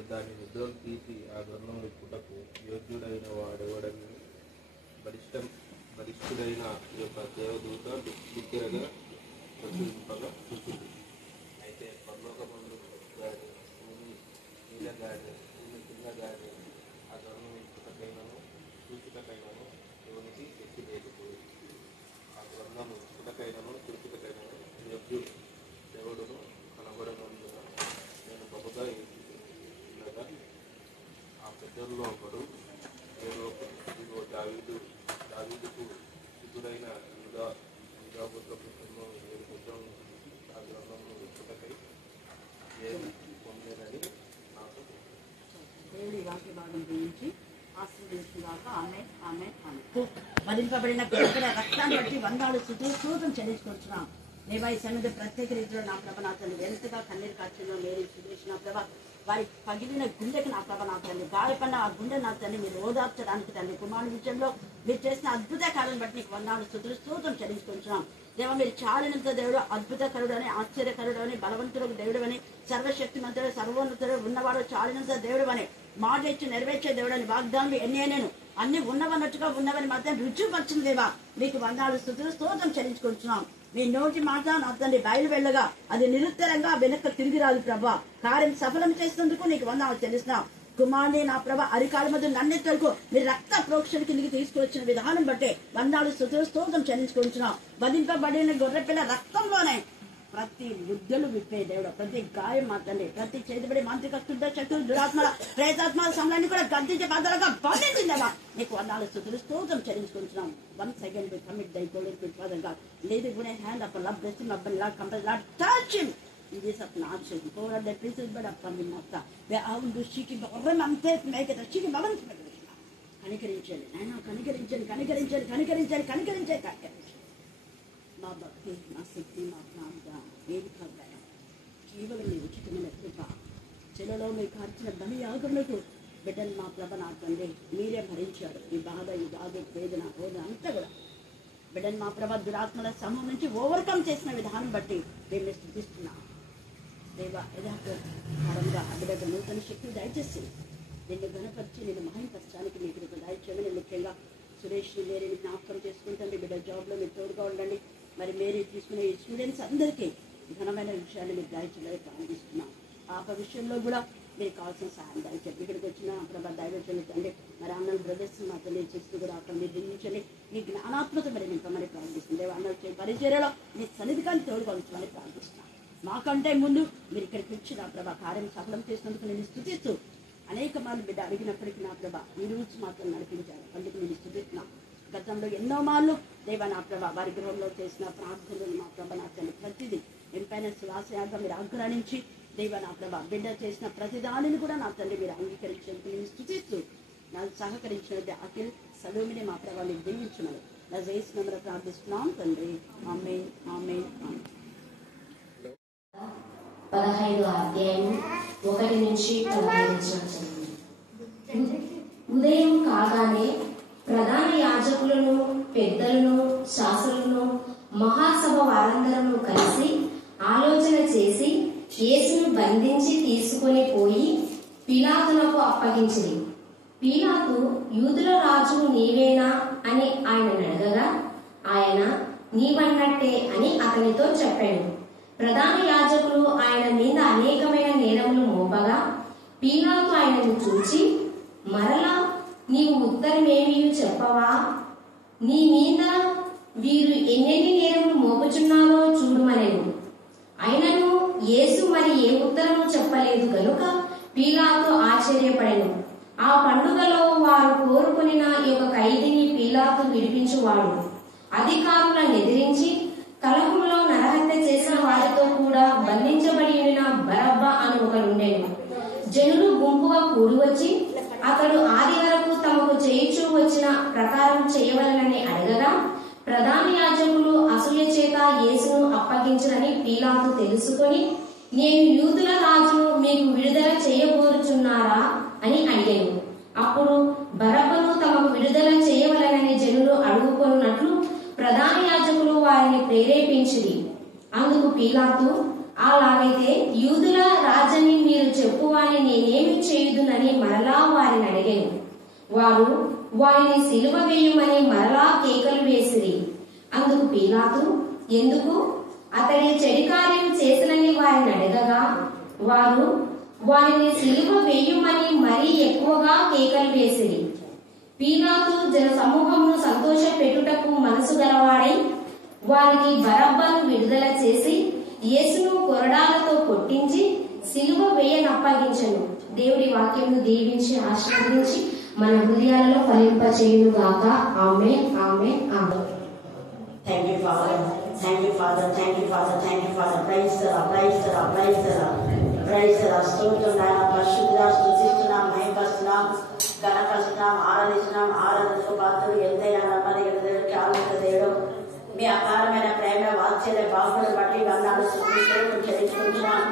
అతడు దాని ముద్రను తీసి ఆ గ్రంథం విప్పుటకు యోగ్యుడైన వాడెవడని బలిష్ఠుడైన యొక్క దేవదూత బిగ్గరగా ప్రచురింపగా చూసింది. అయితే పరలోకమందు గాని భూమి మీద గాని భూమి కింద గాని ఆ గ్రంథం విప్పుటకైనను చూచుటకైనను దేవునికి శక్తి లేకపోయింది. ఆ గ్రంథము విప్పుటకైనను చూచుటకైనను యోగ్యుడు దేవుడును కనబడనందున నేను బహుగా ఎదుగుతుండగా ఆ పెద్దల్లో ఒకడు ఇదిగో దావీదుకు సిద్ధుడైన యూదాపుత్ర పుత్రంలో 7 పుత్రం ఆ గ్రంథంలో విప్పుటకై ఏమి పొందేనని నాకు దేవుడి వాక్య భాగం గురించి ఆశీర్వదించుగాక. ఆమేన్, ఆమేన్, ఆమేన్. వధింపబడిన రక్తాన్ని బట్టి వందనాలు స్తుతులు చెల్లించుకుంటున్నాం. దేవా ఈ సన్నిధి ప్రత్యేక రీతిలో నా ప్రభ నా తల్లి ఎంతగా కన్నీరు కాచిందో మేరీ సురేష్ నా ప్రభ వారి పగిలిన గుండెకి నా ప్రభ నా తల్లి గాయపడిన ఆ గుండె నా తల్లి మీరు ఓదార్చడానికి తల్లి కుమారుని విషయంలో మీరు చేసిన అద్భుత కార్యాలను బట్టి నీకు వందనాలు స్తుతులు చెల్లించుకుంటున్నాం. దేవా మీరు చాలినంత దేవుడు, అద్భుతకరుడు అని, ఆశ్చర్యకరుడు అని, బలవంతుడు దేవుడు అని, సర్వశక్తిమంతుడు, సర్వోన్నతుడు, ఉన్నవాడు, చాలినంత దేవుడు అని, మాట ఇచ్చి నెరవేర్చే దేవుడు అని, వాగ్దానం నేను అన్ని ఉన్నవన్నట్టుగా ఉన్నవని మాత్రం రుజువుపరిచిన దేవా మీకు వందనాలు స్తుతులు చెల్లించుకుంటున్నాం. మీ నోటి మాట నా తండ్రి బయలు వెళ్ళగా అది నిరుత్తరంగా వెనక్కి తిరిగి రాదు ప్రభా. కార్యం సఫలం చేసినందుకు నీకు వందనాలు చెల్లిస్తున్నాం. కుమారుని నా ప్రభ అరికాల మధ్య నన్నెత్తరకు మీరు రక్త ప్రోక్షణ కిందికి తీసుకువచ్చిన విధానం బట్టే వందనాలు స్తుతులు చెల్లించుకుంటున్నాం. వధింపబడిన గొర్రెపిల్ల రక్తంలోనే ప్రతి ముద్దలు విప్పే దేవుడు, ప్రతి గాయం మాత్రమే, ప్రతి చేతిబడి మాంత్రిక స్థుద్ధ శక్తులు దురాత్మల ప్రేతాత్మల సమయాన్ని కూడా గద్దించే బద్దలుగా బంధించిందేవా నీకు వందనాలు స్తుతులు చెల్లించుకుంటున్నాం. Once again we commit thy golden spirit, Father God. Lay the good hand of love, bless him, Lord, compel, Lord, touch him. In this of Nazareth, pour out the pieces but upon him, Master. Where I will do shiki, but remember to make it a shiki balance. కనికరించండి నాయన, కనికరించండి. మా భక్తి, మా శక్తి, మా ప్రాంత ఏది కాదు, కేవలం మీ ఉచితమైన కృప. చెలలో మీకు కార్చిన బలి యాగములకు బిడ్డలు మా ప్రభ నా తండ్రి మీరే భరించాడు. ఈ బాధ, ఈ బాధ, వేదన, హోదన అంతా కూడా బిడ్డలు మా ప్రభ దురాత్మల సమూహం నుంచి ఓవర్కమ్ చేసిన విధానం బట్టి మేము స్థుతిస్తున్నాం. దేవా యథార్థంగా బిడ్డకు నూతన శక్తి దయచేసి నిన్ను గణపరిచి నేను మహింపరచడానికి మీకు దయచేయమని, ముఖ్యంగా సురేష్ మేరీని జ్ఞాపకం చేసుకుంటుంది. బిడ్డ జాబ్లో మీరు తోడుగా ఉండండి. మరి మేరీ తీసుకునే ఈ స్టూడెంట్స్ అందరికీ ఘనమైన విషయాన్ని మీరు దయచేయమని ప్రార్థిస్తున్నాం. ఆ విషయంలో కూడా మీరు కావాల్సిన సహాయం దయచేయండి. ఇక్కడికి వచ్చిన ప్రభా దైవజనులు తండ్రి మరి అన్నలు బ్రదర్స్ మా తల్లి చేస్తూ కూడా అక్కడ మీరు దించండి. మీ జ్ఞానాత్మక మరి నింపమని ప్రార్థిస్తుంది. అన్నలు చే పరిచర్యలో మీ సన్నిధికాన్ని తోడుగా ఉంచమని ప్రార్థిస్తున్నాం. మాకంటే ముందు మీరు ఇక్కడికి వచ్చి నా ప్రభా కార్యం సఫలం చేసినందుకు నేను స్తుతిస్తూ అనేక మార్లు బిడ్డ అడిగినప్పటికీ నా ప్రభా ఈ రూల్స్ మాత్రం నడిపించారు. అందుకు నేను స్తుతిస్తున్నాం. గతంలో ఎన్నో మార్లు దేవ నా ప్రభ వారి గృహంలో చేసిన ప్రార్థనలు మా ప్రభ నా తల్లి ప్రతిదీ ఎంపైన శ్వాసయాగా మీరు ఆగ్రహించి దేవ నా ప్రభ బిడ్డ చేసిన ప్రతిదానిని కూడా నా తల్లి మీరు అంగీకరించేందుకు నేను స్తుతిస్తూ నాకు సహకరించినది అఖిల్ సలోమిని మా ప్రభ మీరు దీవించున్నారు. నా జయస్మర ప్రార్థిస్తున్నాం తండ్రి. ఆమేన్, ఆమేన్, ఆమేన్. 15వ అధ్యాయం 1 నుంచి 15 ఉదయం కాగానే ప్రధాన యాజకులను, పెద్దలను, శాస్త్రులను, మహాసభ వారందరూ కలిసి ఆలోచన చేసి యేసును బంధించి తీసుకొని పోయి పిలాతునకు అప్పగించింది. పిలాతు యూదుల రాజు నీవేనా అని ఆయనను అడగగా ఆయన నీవన్నట్టే అని అతనితో చెప్పాడు. ప్రధాన యాజకులు ఆయన మీద అనేకమైన నేరములు మోపగా పిలాతు ఆయనను చూచి మరలా నీవు ఉత్తరమేమీ చెప్పవా? నీ మీద వీరు ఎన్నెన్ని నేరములు మోపుచున్నారో చూడమనెను. అయినను యేసు మరి ఏ ఉత్తరము చెప్పలేదు గనుక పిలాతు ఆశ్చర్యపడెను. ఆ పండుగలో వారు కోరుకునిన ఈ యొక్క ఖైదీని పిలాతు విడిపించువాడు. అధికారులను ఎదిరించి కలహంలో నరహత్య చేసిన వారితో కూడా బంధించబడి ఉన్న బరబ్బా అని ఒకరుండెను. జనులు గుంపుగా కూడి వచ్చి అతడు ఆది వరకు తమకు చేయించు వచ్చిన ప్రకారం చేయవలనని అడగగా ప్రధాన యాజకులు అసూయ చేత యేసును అప్పగించరని పిలాతు తెలుసుకొని నేను యూదుల రాజును మీకు విడుదల చేయబోరుచున్నారా అని అడిగాను. అప్పుడు బరబ్బను తమకు విడుదల చేయవలనని జనులు అడుగుకొన్నట్లు ప్రధాన యాజకులు వారిని ప్రేరేపించిరి. అందుకు పిలాతు అలాగైతే యూదుల రాజని మీరు చెప్పువాని నేనేమి చేయుదునని మరలా వారిని అడిగాను. వారు వారిని సిలువ వేయమని మరలా కేకలు వేసిరి. అందుకు పీలాతు, ఎందుకు అతడి చెడు కార్యం చేసినని వారిని అడగగా వారు వారిని సిలువ వేయమని మరీ ఎక్కువగా కేకలు వేసిరి. పీలాతు జన సమూహమును సంతోష పెట్టుటకు మనసు గలవాడై వారికి బరబ్బను విడుదల చేసి యేసును కొరడాలతో కొట్టించి సిలువ వేయనప్పగించెను. దేవుడి వాక్యమును దీవించి ఆశీర్వదించి మన హృదయాలలో ఫలింపచేయును గాక. ఆమేన్, ఆమేన్, ఆమేన్. Thank you, Father. Thank you, Father. Thank you, Father. Thank you, Father. Praise the Lord. Praise the Lord. Praise the Lord. Praise the Lord. స్తోత్రం నాయన, పరిశుద్ధుడా, స్తుతిస్తున్నాం, మహిమపరుస్తున్నాం, ఘనపరుస్తున్నాం, ఆరాధిస్తున్నాం. ఆరాధనకు పాత్రుడు ఎంతైనా నమ్మదగిన దేవుడు, చాలుంత దేవుడు, మీ అపారమైన ప్రేమ వాత్సల్య బాహువులను బట్టి వందనాలు చెల్లించుకుంటున్నాం.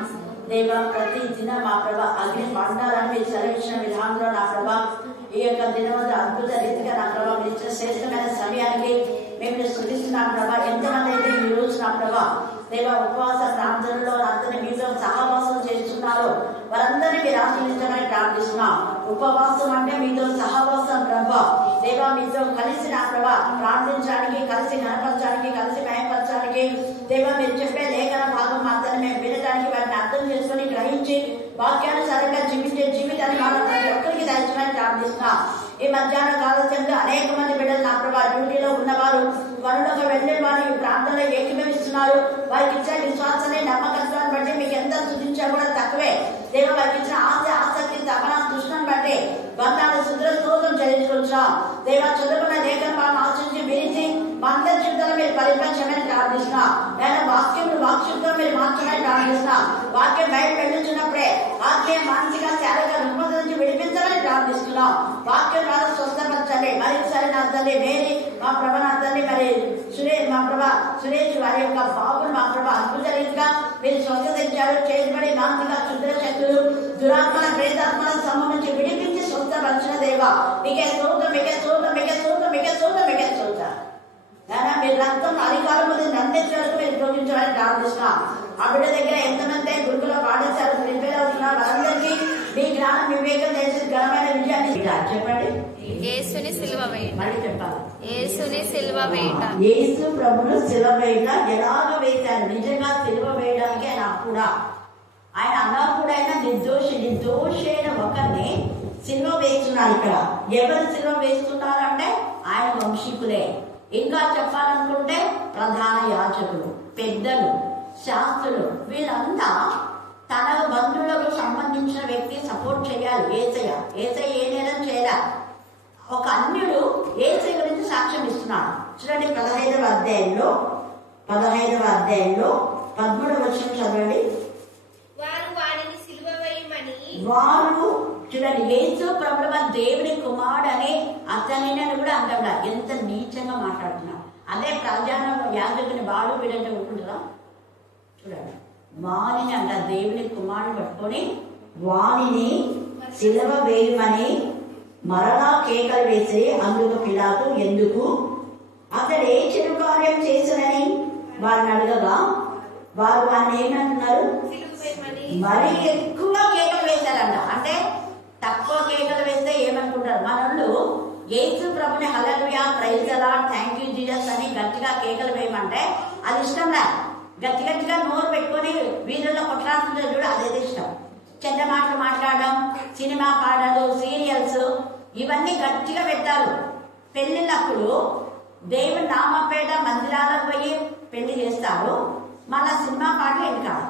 దేవ, ప్రతి దినం మా ప్రభ అగ్ని మండాలని మీరు సెలవించిన విధానంలో నా ప్రభ ఈ యొక్క దినం అద్భుత రీతిగా నా ప్రభ మీరు ఇచ్చిన శ్రేష్టమైన సమయానికి మేము స్తుతిస్తున్నాం ప్రభా. ఎంతమంది అయితే ఈ రోజు నా ప్రభా దేవ ఉపవాస ప్రార్థనలో అందరినీ మీతో సహవాసం చేస్తున్నారో వారందరినీ మీరు ఆశీర్వదించమని ప్రార్థిస్తున్నాం. ఉపవాసం అంటే మీతో సహవాసం ప్రభా. దేవ, మీతో కలిసి నా ప్రభా ప్రార్థించడానికి, కలిసి కనపరచడానికి, కలిసి భయపరచడానికి, దేవ మీరు చెప్పే లేఖన భాగం మాత్రమే మేము వినడానికి, వాటిని అర్థం చేసుకుని గ్రహించి వాక్యానుసారంగా జీవించే జీవితాన్ని మనం ప్రతి ఒక్కరికి దయచేయమని ప్రార్థిస్తున్నాం. ఈ మధ్యాహ్న కాల సమయంలో అనేక మంది బిడ్డలు నా ప్రభా డ్యూటీలో ఉన్నవారు, పనులకు వెళ్లే వారు ఈ ప్రాంతంలో ఏకీభవిస్తున్నారు. వారికి ఇచ్చిన విశ్వాసాన్ని, నమ్మకత్వాన్ని బట్టి మీకు ఎంత సూచించా కూడా తక్కువే. దేవ, వారికి ఇచ్చిన ఆశ, ఆసక్తి, తపన, తృష్ణను బట్టి బంధాలు స్తోత్రం చెల్లించుకుంటున్నాం. దేవ, చదువుకున్న లేఖన భాగం ఆశించి విరిచి మా అందరి జీవితంలో మీరు పరిపంచమని ప్రార్థిస్తున్నాం. నేను వాక్శుద్ధం మీరు మార్చమని ప్రార్థిస్తున్నాం. వాక్యం బయట వెళ్ళుచున్నప్పుడే ఆత్మీయ, మానసిక, శారీరక రుగ్మత నుంచి విడిపించాలని ప్రార్థిస్తున్నాం. వాక్యం ద్వారా స్వస్థపరచండి. మరొకసారి నా తల్లి మేరీ, మా ప్రభ నా తల్లి మరి మా ప్రభ సురేష్ వారి యొక్క బాబులు మా ప్రభ అద్భుత రీతిగా మీరు స్వస్థతించారు. చేతిబడి మానసిక క్షుద్ర శక్తులు, దురాత్మల, ప్రేతాత్మల సమూహం నుంచి విడిపించి స్వస్థపరచిన దేవ మీకే స్తోత్రం, మీకే స్తోత్రం, మీకే స్తోత్రం, మీకే స్తోత్రం, మీకే స్తోత్రం. మీరు రక్తం అధికారం నందించే వరకు మీరు ప్రోగించాలని ప్రార్థిస్తున్నాం. ఆ బిడ్డ దగ్గర ఎంతమంది గురుకుల పాఠశాల ప్రిపేర్ అవుతున్నారు వారందరికీ మీ జ్ఞానం, వివేకం చేసి ఘనమైన విజయాన్ని చెప్పండి. యేసుని సిలువ వేయుట. మళ్ళీ చెప్పాలి. యేసుని సిలువ వేయుట. యేసు ప్రభును సిలువ వేయుట ఎలాగ వేశారు? నిజంగా సిలువ వేయడానికి ఆయన అన్నప్పుడైనా నిర్దోషి అయిన ఒకరిని సిలువ వేస్తున్నారు. ఇక్కడ ఎవరు సిలువ వేస్తున్నారంటే ఆయన వంశీకులే. ఇంకా చెప్పాలనుకుంటే ప్రధాన యాజకులు, పెద్దలు, శాస్త్రులు, వీళ్ళంతా తన బంధువులకు సంబంధించిన వ్యక్తి సపోర్ట్ చేయాలి. ఏసయ్య ఏ నేరం చేయాలి. ఒక అన్యుడు ఏసయ్య గురించి సాక్ష్యం ఇస్తున్నాడు. చూడండి 15వ అధ్యాయంలో 13వ వచనం చదవండి. వారు చూడండి, యేసు ప్రభువ దేవుని కుమారుడు అని అతనిని కూడా అంటాడు. ఎంత నీచంగా మాట్లాడుతున్నాడు. అదే ప్రధాన యాజకుని బాడు వీడంటే ఉంటుందా? చూడండి, వాణిని అంట దేవుని కుమారుని పట్టుకొని వాణిని సిలువ వేయమని మరలా కేకలు వేసి, అందుకు పిలాతు ఎందుకు అతడు ఏ చెడు కార్యం చేశానని వారిని అడగగా వారు వారిని ఏమంటున్నారు? మరీ ఎక్కువ కేకలు వేశారంట. అంటే తక్కువ కేకలు వేస్తే ఏమనుకుంటారు మనోళ్ళు? యేసు ప్రభుని hallelujah, praise the lord, thank you Jesus అని గట్టిగా కేకలు వేయమంటే అది ఇష్టం లే. గట్టిగా నోరు పెట్టుకొని వీధుల్లో కొట్లాడుతుంటారు చూడు, అదే ఇష్టం. చెడ్డ మాటలు మాట్లాడడం, సినిమా పాటలు, సీరియల్స్ ఇవన్నీ గట్టిగా పెట్టారు. పెళ్లిళ్ళప్పుడు దేవుని నామపేట మందిరాలకు పోయి పెళ్లి చేస్తారు. మళ్ళా సినిమా పాటలు వెనకాల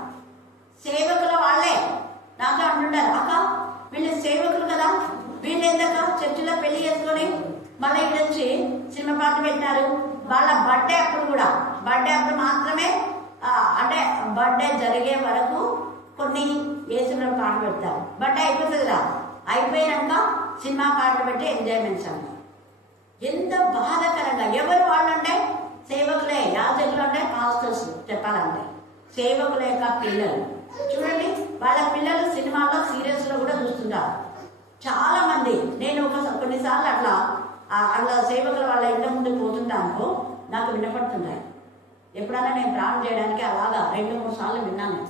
సేవకుల వాళ్ళే నాతో అంటుంటారు, అక్క వీళ్ళు సేవకులు కదా, వీళ్ళు ఎందుక చర్చిలో పెళ్లి చేసుకొని మళ్ళీ ఇక్కడ వచ్చి సినిమా పాటలు పెట్టినారు. వాళ్ళ బర్త్డే అప్పుడు మాత్రమే, అంటే బర్త్డే జరిగే వరకు కొన్ని యేసులో పాటలు పెడతారు. బర్త్డే అయిపోతుంది కదా, అయిపోయాక సినిమా పాటలు పెట్టి ఎంజాయ్మెంట్స్ అంటారు. ఎంత బాధాకరంగా. ఎవరు వాళ్ళు అంటే సేవకులే, యాజకులు అంటే పాస్టర్స్. చెప్పాలంటే సేవకుల యొక్క పిల్లలు చూడండి, వాళ్ళ పిల్లలు సినిమాలో సీరియల్స్ లో కూడా చూస్తుంటారు చాలా మంది. నేను కొన్నిసార్లు అట్లా సేవకుల వాళ్ళ ఇంటి ముందు పోతుంటాను, నాకు వినపడుతున్నాయి. ఎప్పుడైనా నేను ప్రాణం చేయడానికి అలాగా 2-3 సార్లు విన్నాను.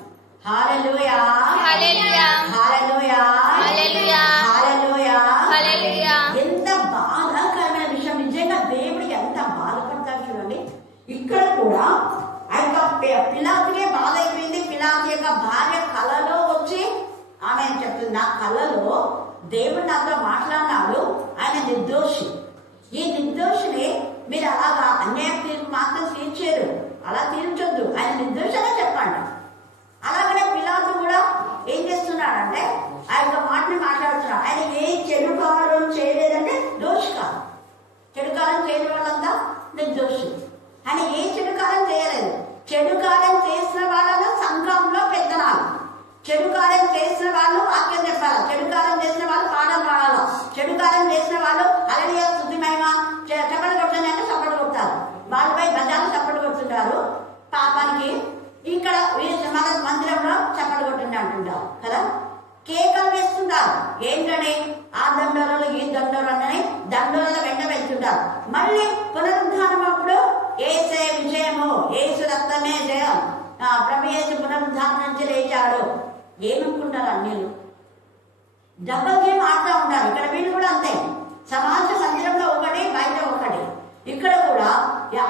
హల్లెలూయా హల్లెలూయా హల్లెలూయా హల్లెలూయా హల్లెలూయా హల్లెలూయా. ఎంత బాధాకరమైన విషయం, నిజంగా దేవుడు ఎంత బాధపడతాడు చూడండి. ఇక్కడ కూడా ఆ యొక్క పిలాతుకే బాధ అయిపోయింది. పిలాతు యొక్క భార్య కలలో వచ్చి ఆమె చెప్తుంది, నా కలలో దేవుడు నాతో మాట్లాడినాడు, ఆయన నిర్దోషి. ఈ నిర్దోషిని మీరు అలాగా అన్యాయ తీర్పు మాత్రం తీర్చారు, అలా తీర్చొద్దు, ఆయన నిర్దోషంగా చెప్పండి. అలాగనే పిలాతు కూడా ఏం చేస్తున్నాడంటే ఆ యొక్క మాటని మాట్లాడుతున్నాడు. ఆయన ఏ చెడు కార్యం చేయలేదంటే దోషి కాదు. చెడు కార్యం చేయని వాళ్ళంతా నిర్దోషి. ఆయన ఏ చెడు కార్యం చేయలేదు. చెడు కార్యం చేసిన వాళ్ళను సంఘంలో పెద్దనాలు, చెడు కార్యం చేసిన వాళ్ళు వాక్యం చెప్పాలి, చెడు కార్యం చేసిన వాళ్ళు పాటలు పాడాలి, చెడు కార్యం చేసిన వాళ్ళు హల్లెలూయా స్తుతి మహిమ చప్పట్లు కొట్టండి అంటే చప్పట్లు కొడతారు, వాళ్ళపై గజాలు చప్పట్లు కొడుతుంటారు. పాపానికి ఇక్కడ మన మందిరంలో చప్పట్లు కొట్టండి అంటుంటారు కదా, కేకలు వేస్తుంటారు. ఏంటని ఆ దండోరలు ఈ దండోరలు అని దండోరల వెంట వెళ్తుంటారు. మళ్ళీ పునరుద్ధానం అప్పుడు ఏసే విజయము, ఏసు రక్తమే జయం, ప్రభు యేసు పునరుద్ధానం నుంచి లేచాడు. ఏమనుకుంటారు అన్యులు? డబల్ గేమ్ ఆడుతూ ఉంటారు. ఇక్కడ వీళ్ళు కూడా అంతే, సమాజ మందిరంలో ఒకటి, బయట ఒకటి. ఇక్కడ కూడా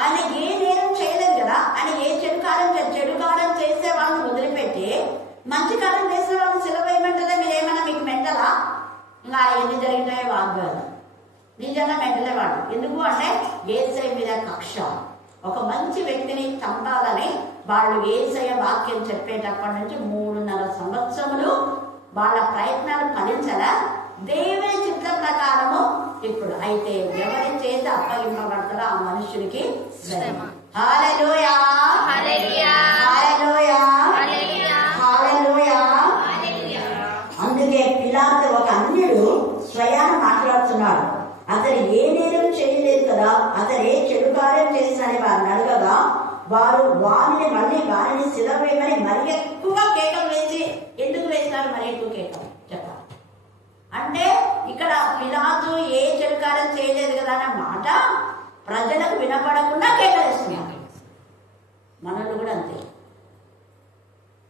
ఆయన ఏ నేరం చేయలేదు కదా, ఆయన ఏ చెడు కార్యం చేసే వాళ్ళని వదిలిపెట్టి మంచి కార్యం చేసే వాళ్ళని సిలువ వేయమంటారా? మీరేమన్నా మీకు మెంటలా? ఇంకా ఎన్ని జరిగినాయో వాగ్దానం నిజంగా మెంటలే వాడు. ఎందుకు అంటే యేసయ్య మీద కక్ష. ఒక మంచి వ్యక్తిని చంపాలని వాళ్ళు యేసయ్య వాక్యం చెప్పేటప్పటి నుంచి 3.5 సంవత్సరములు వాళ్ళ ప్రయత్నాలు ఫలించలా. దేవుని చిత్ర ప్రకారము ఇప్పుడు అయితే ఎవరి చేత అప్పగింపబడతారో ఆ మనుషుడికి శ్రమ. హల్లెలూయా హల్లెలూయా హల్లెలూయా హల్లెలూయా హల్లెలూయా. అందుకే పిలాతు ఒక అన్యుడు స్వయాన మాట్లాడుతున్నాడు. అతను ఏ నేరం చేయలేదు కదా, అతను ఏ చెడు కార్యం చేసినని వారిని అడగగా వారు వారిని సిలువ వేయమని మరి ఎక్కువ కేకలు వేసి, ఎందుకు వేసినారు మరి ఎక్కువ కేకలు చెప్పాలి అంటే ఇక్కడ పిలాతు ఏ చెడు కార్యం చేయలేదు కదా అన్న మాట ప్రజలకు వినపడకుండా కేకలేస్తున్నారు. మనల్ని కూడా అంతే,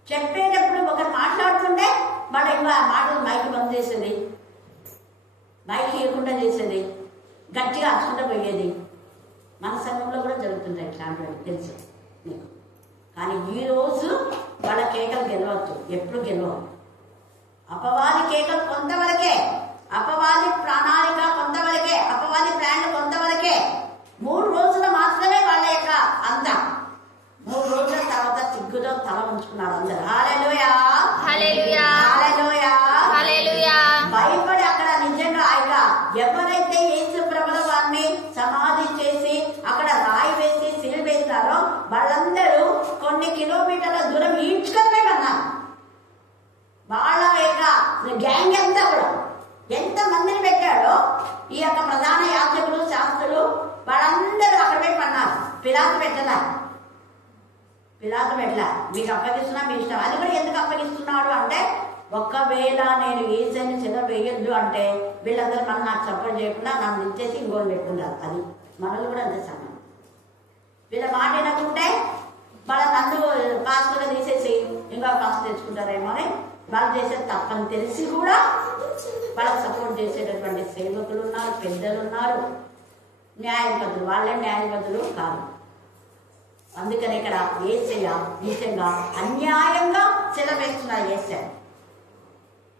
చెప్పేటప్పుడు ఒకరు మాట్లాడుతుంటే మన మాటలు మైక్ బంద్ చేసేది, మైక్ ఇవ్వకుండా చేసేది, గట్టిగా అర్చుకుంటూ పోయేది. మన సంఘంలో కూడా జరుగుతుంటాయి ఇట్లాంటివి, తెలుసు మీకు. కానీ ఈరోజు వాళ్ళ కేకలు గెలవచ్చు, ఎప్పుడు గెలవవు. అపవాది కేకలు కొంతవరకే, అపవాది ప్రణాళిక కొంతవరకే, అపవాది ప్లాన్ కొంతవరకే. 3 రోజులు మాత్రమే వాళ్ళ యొక్క అంత. 3 రోజుల తర్వాత సిగ్గుతో తల ఉంచుకున్నారు అందరు. హల్లెలూయా హల్లెలూయా హల్లెలూయా హల్లెలూయా. భయపడి అక్కడ నిజంగా ఆయన ఎవరైతే యేసు ప్రభుల వారిని సమాధి చేసి అక్కడ రాయి వేసి సిలువ వేస్తారో వాళ్ళందరూ కొన్ని కిలోమీటర్ల దూరం ఈడ్చుకొని అన్నారు. వాళ్ళ యొక్క గ్యాంగ్ అంతా కూడా ఎంత మందిని పెట్టాడో ఈ యొక్క ప్రధాన యాజకులు శాస్త్రులు వాళ్ళందరూ అక్కడ పెట్టి అన్నారు. పిలాతు పెట్టలా మీకు అప్పగిస్తున్నా మీ ఇష్టం. అది కూడా ఎందుకు అప్పగిస్తున్నాడు అంటే ఒకవేళ నేను యేసుని సిలువ వేయొద్దు అంటే వీళ్ళందరూ మనం నాకు సపోర్ట్ చేయకుండా నన్ను ఇచ్చేసి ఇంకోళ్ళు పెట్టుకున్నారు. అది మనల్ని కూడా అంతే సంగం. వీళ్ళ మాట వినకుంటే వాళ్ళ నన్ను పాస్టర్గా తీసేసి ఇంకా పాస్టర్ తెచ్చుకుంటారేమో అని వాళ్ళు చేసేది తప్పని తెలిసి కూడా వాళ్ళకి సపోర్ట్ చేసేటటువంటి సేవకులు ఉన్నారు, పెద్దలు ఉన్నారు, న్యాయపతులు. వాళ్ళే న్యాయపతులు కాదు. అందుకని ఇక్కడ యేసయ్య నిజంగా అన్యాయంగా సిలువ వేస్తున్నారు. యేసయ్య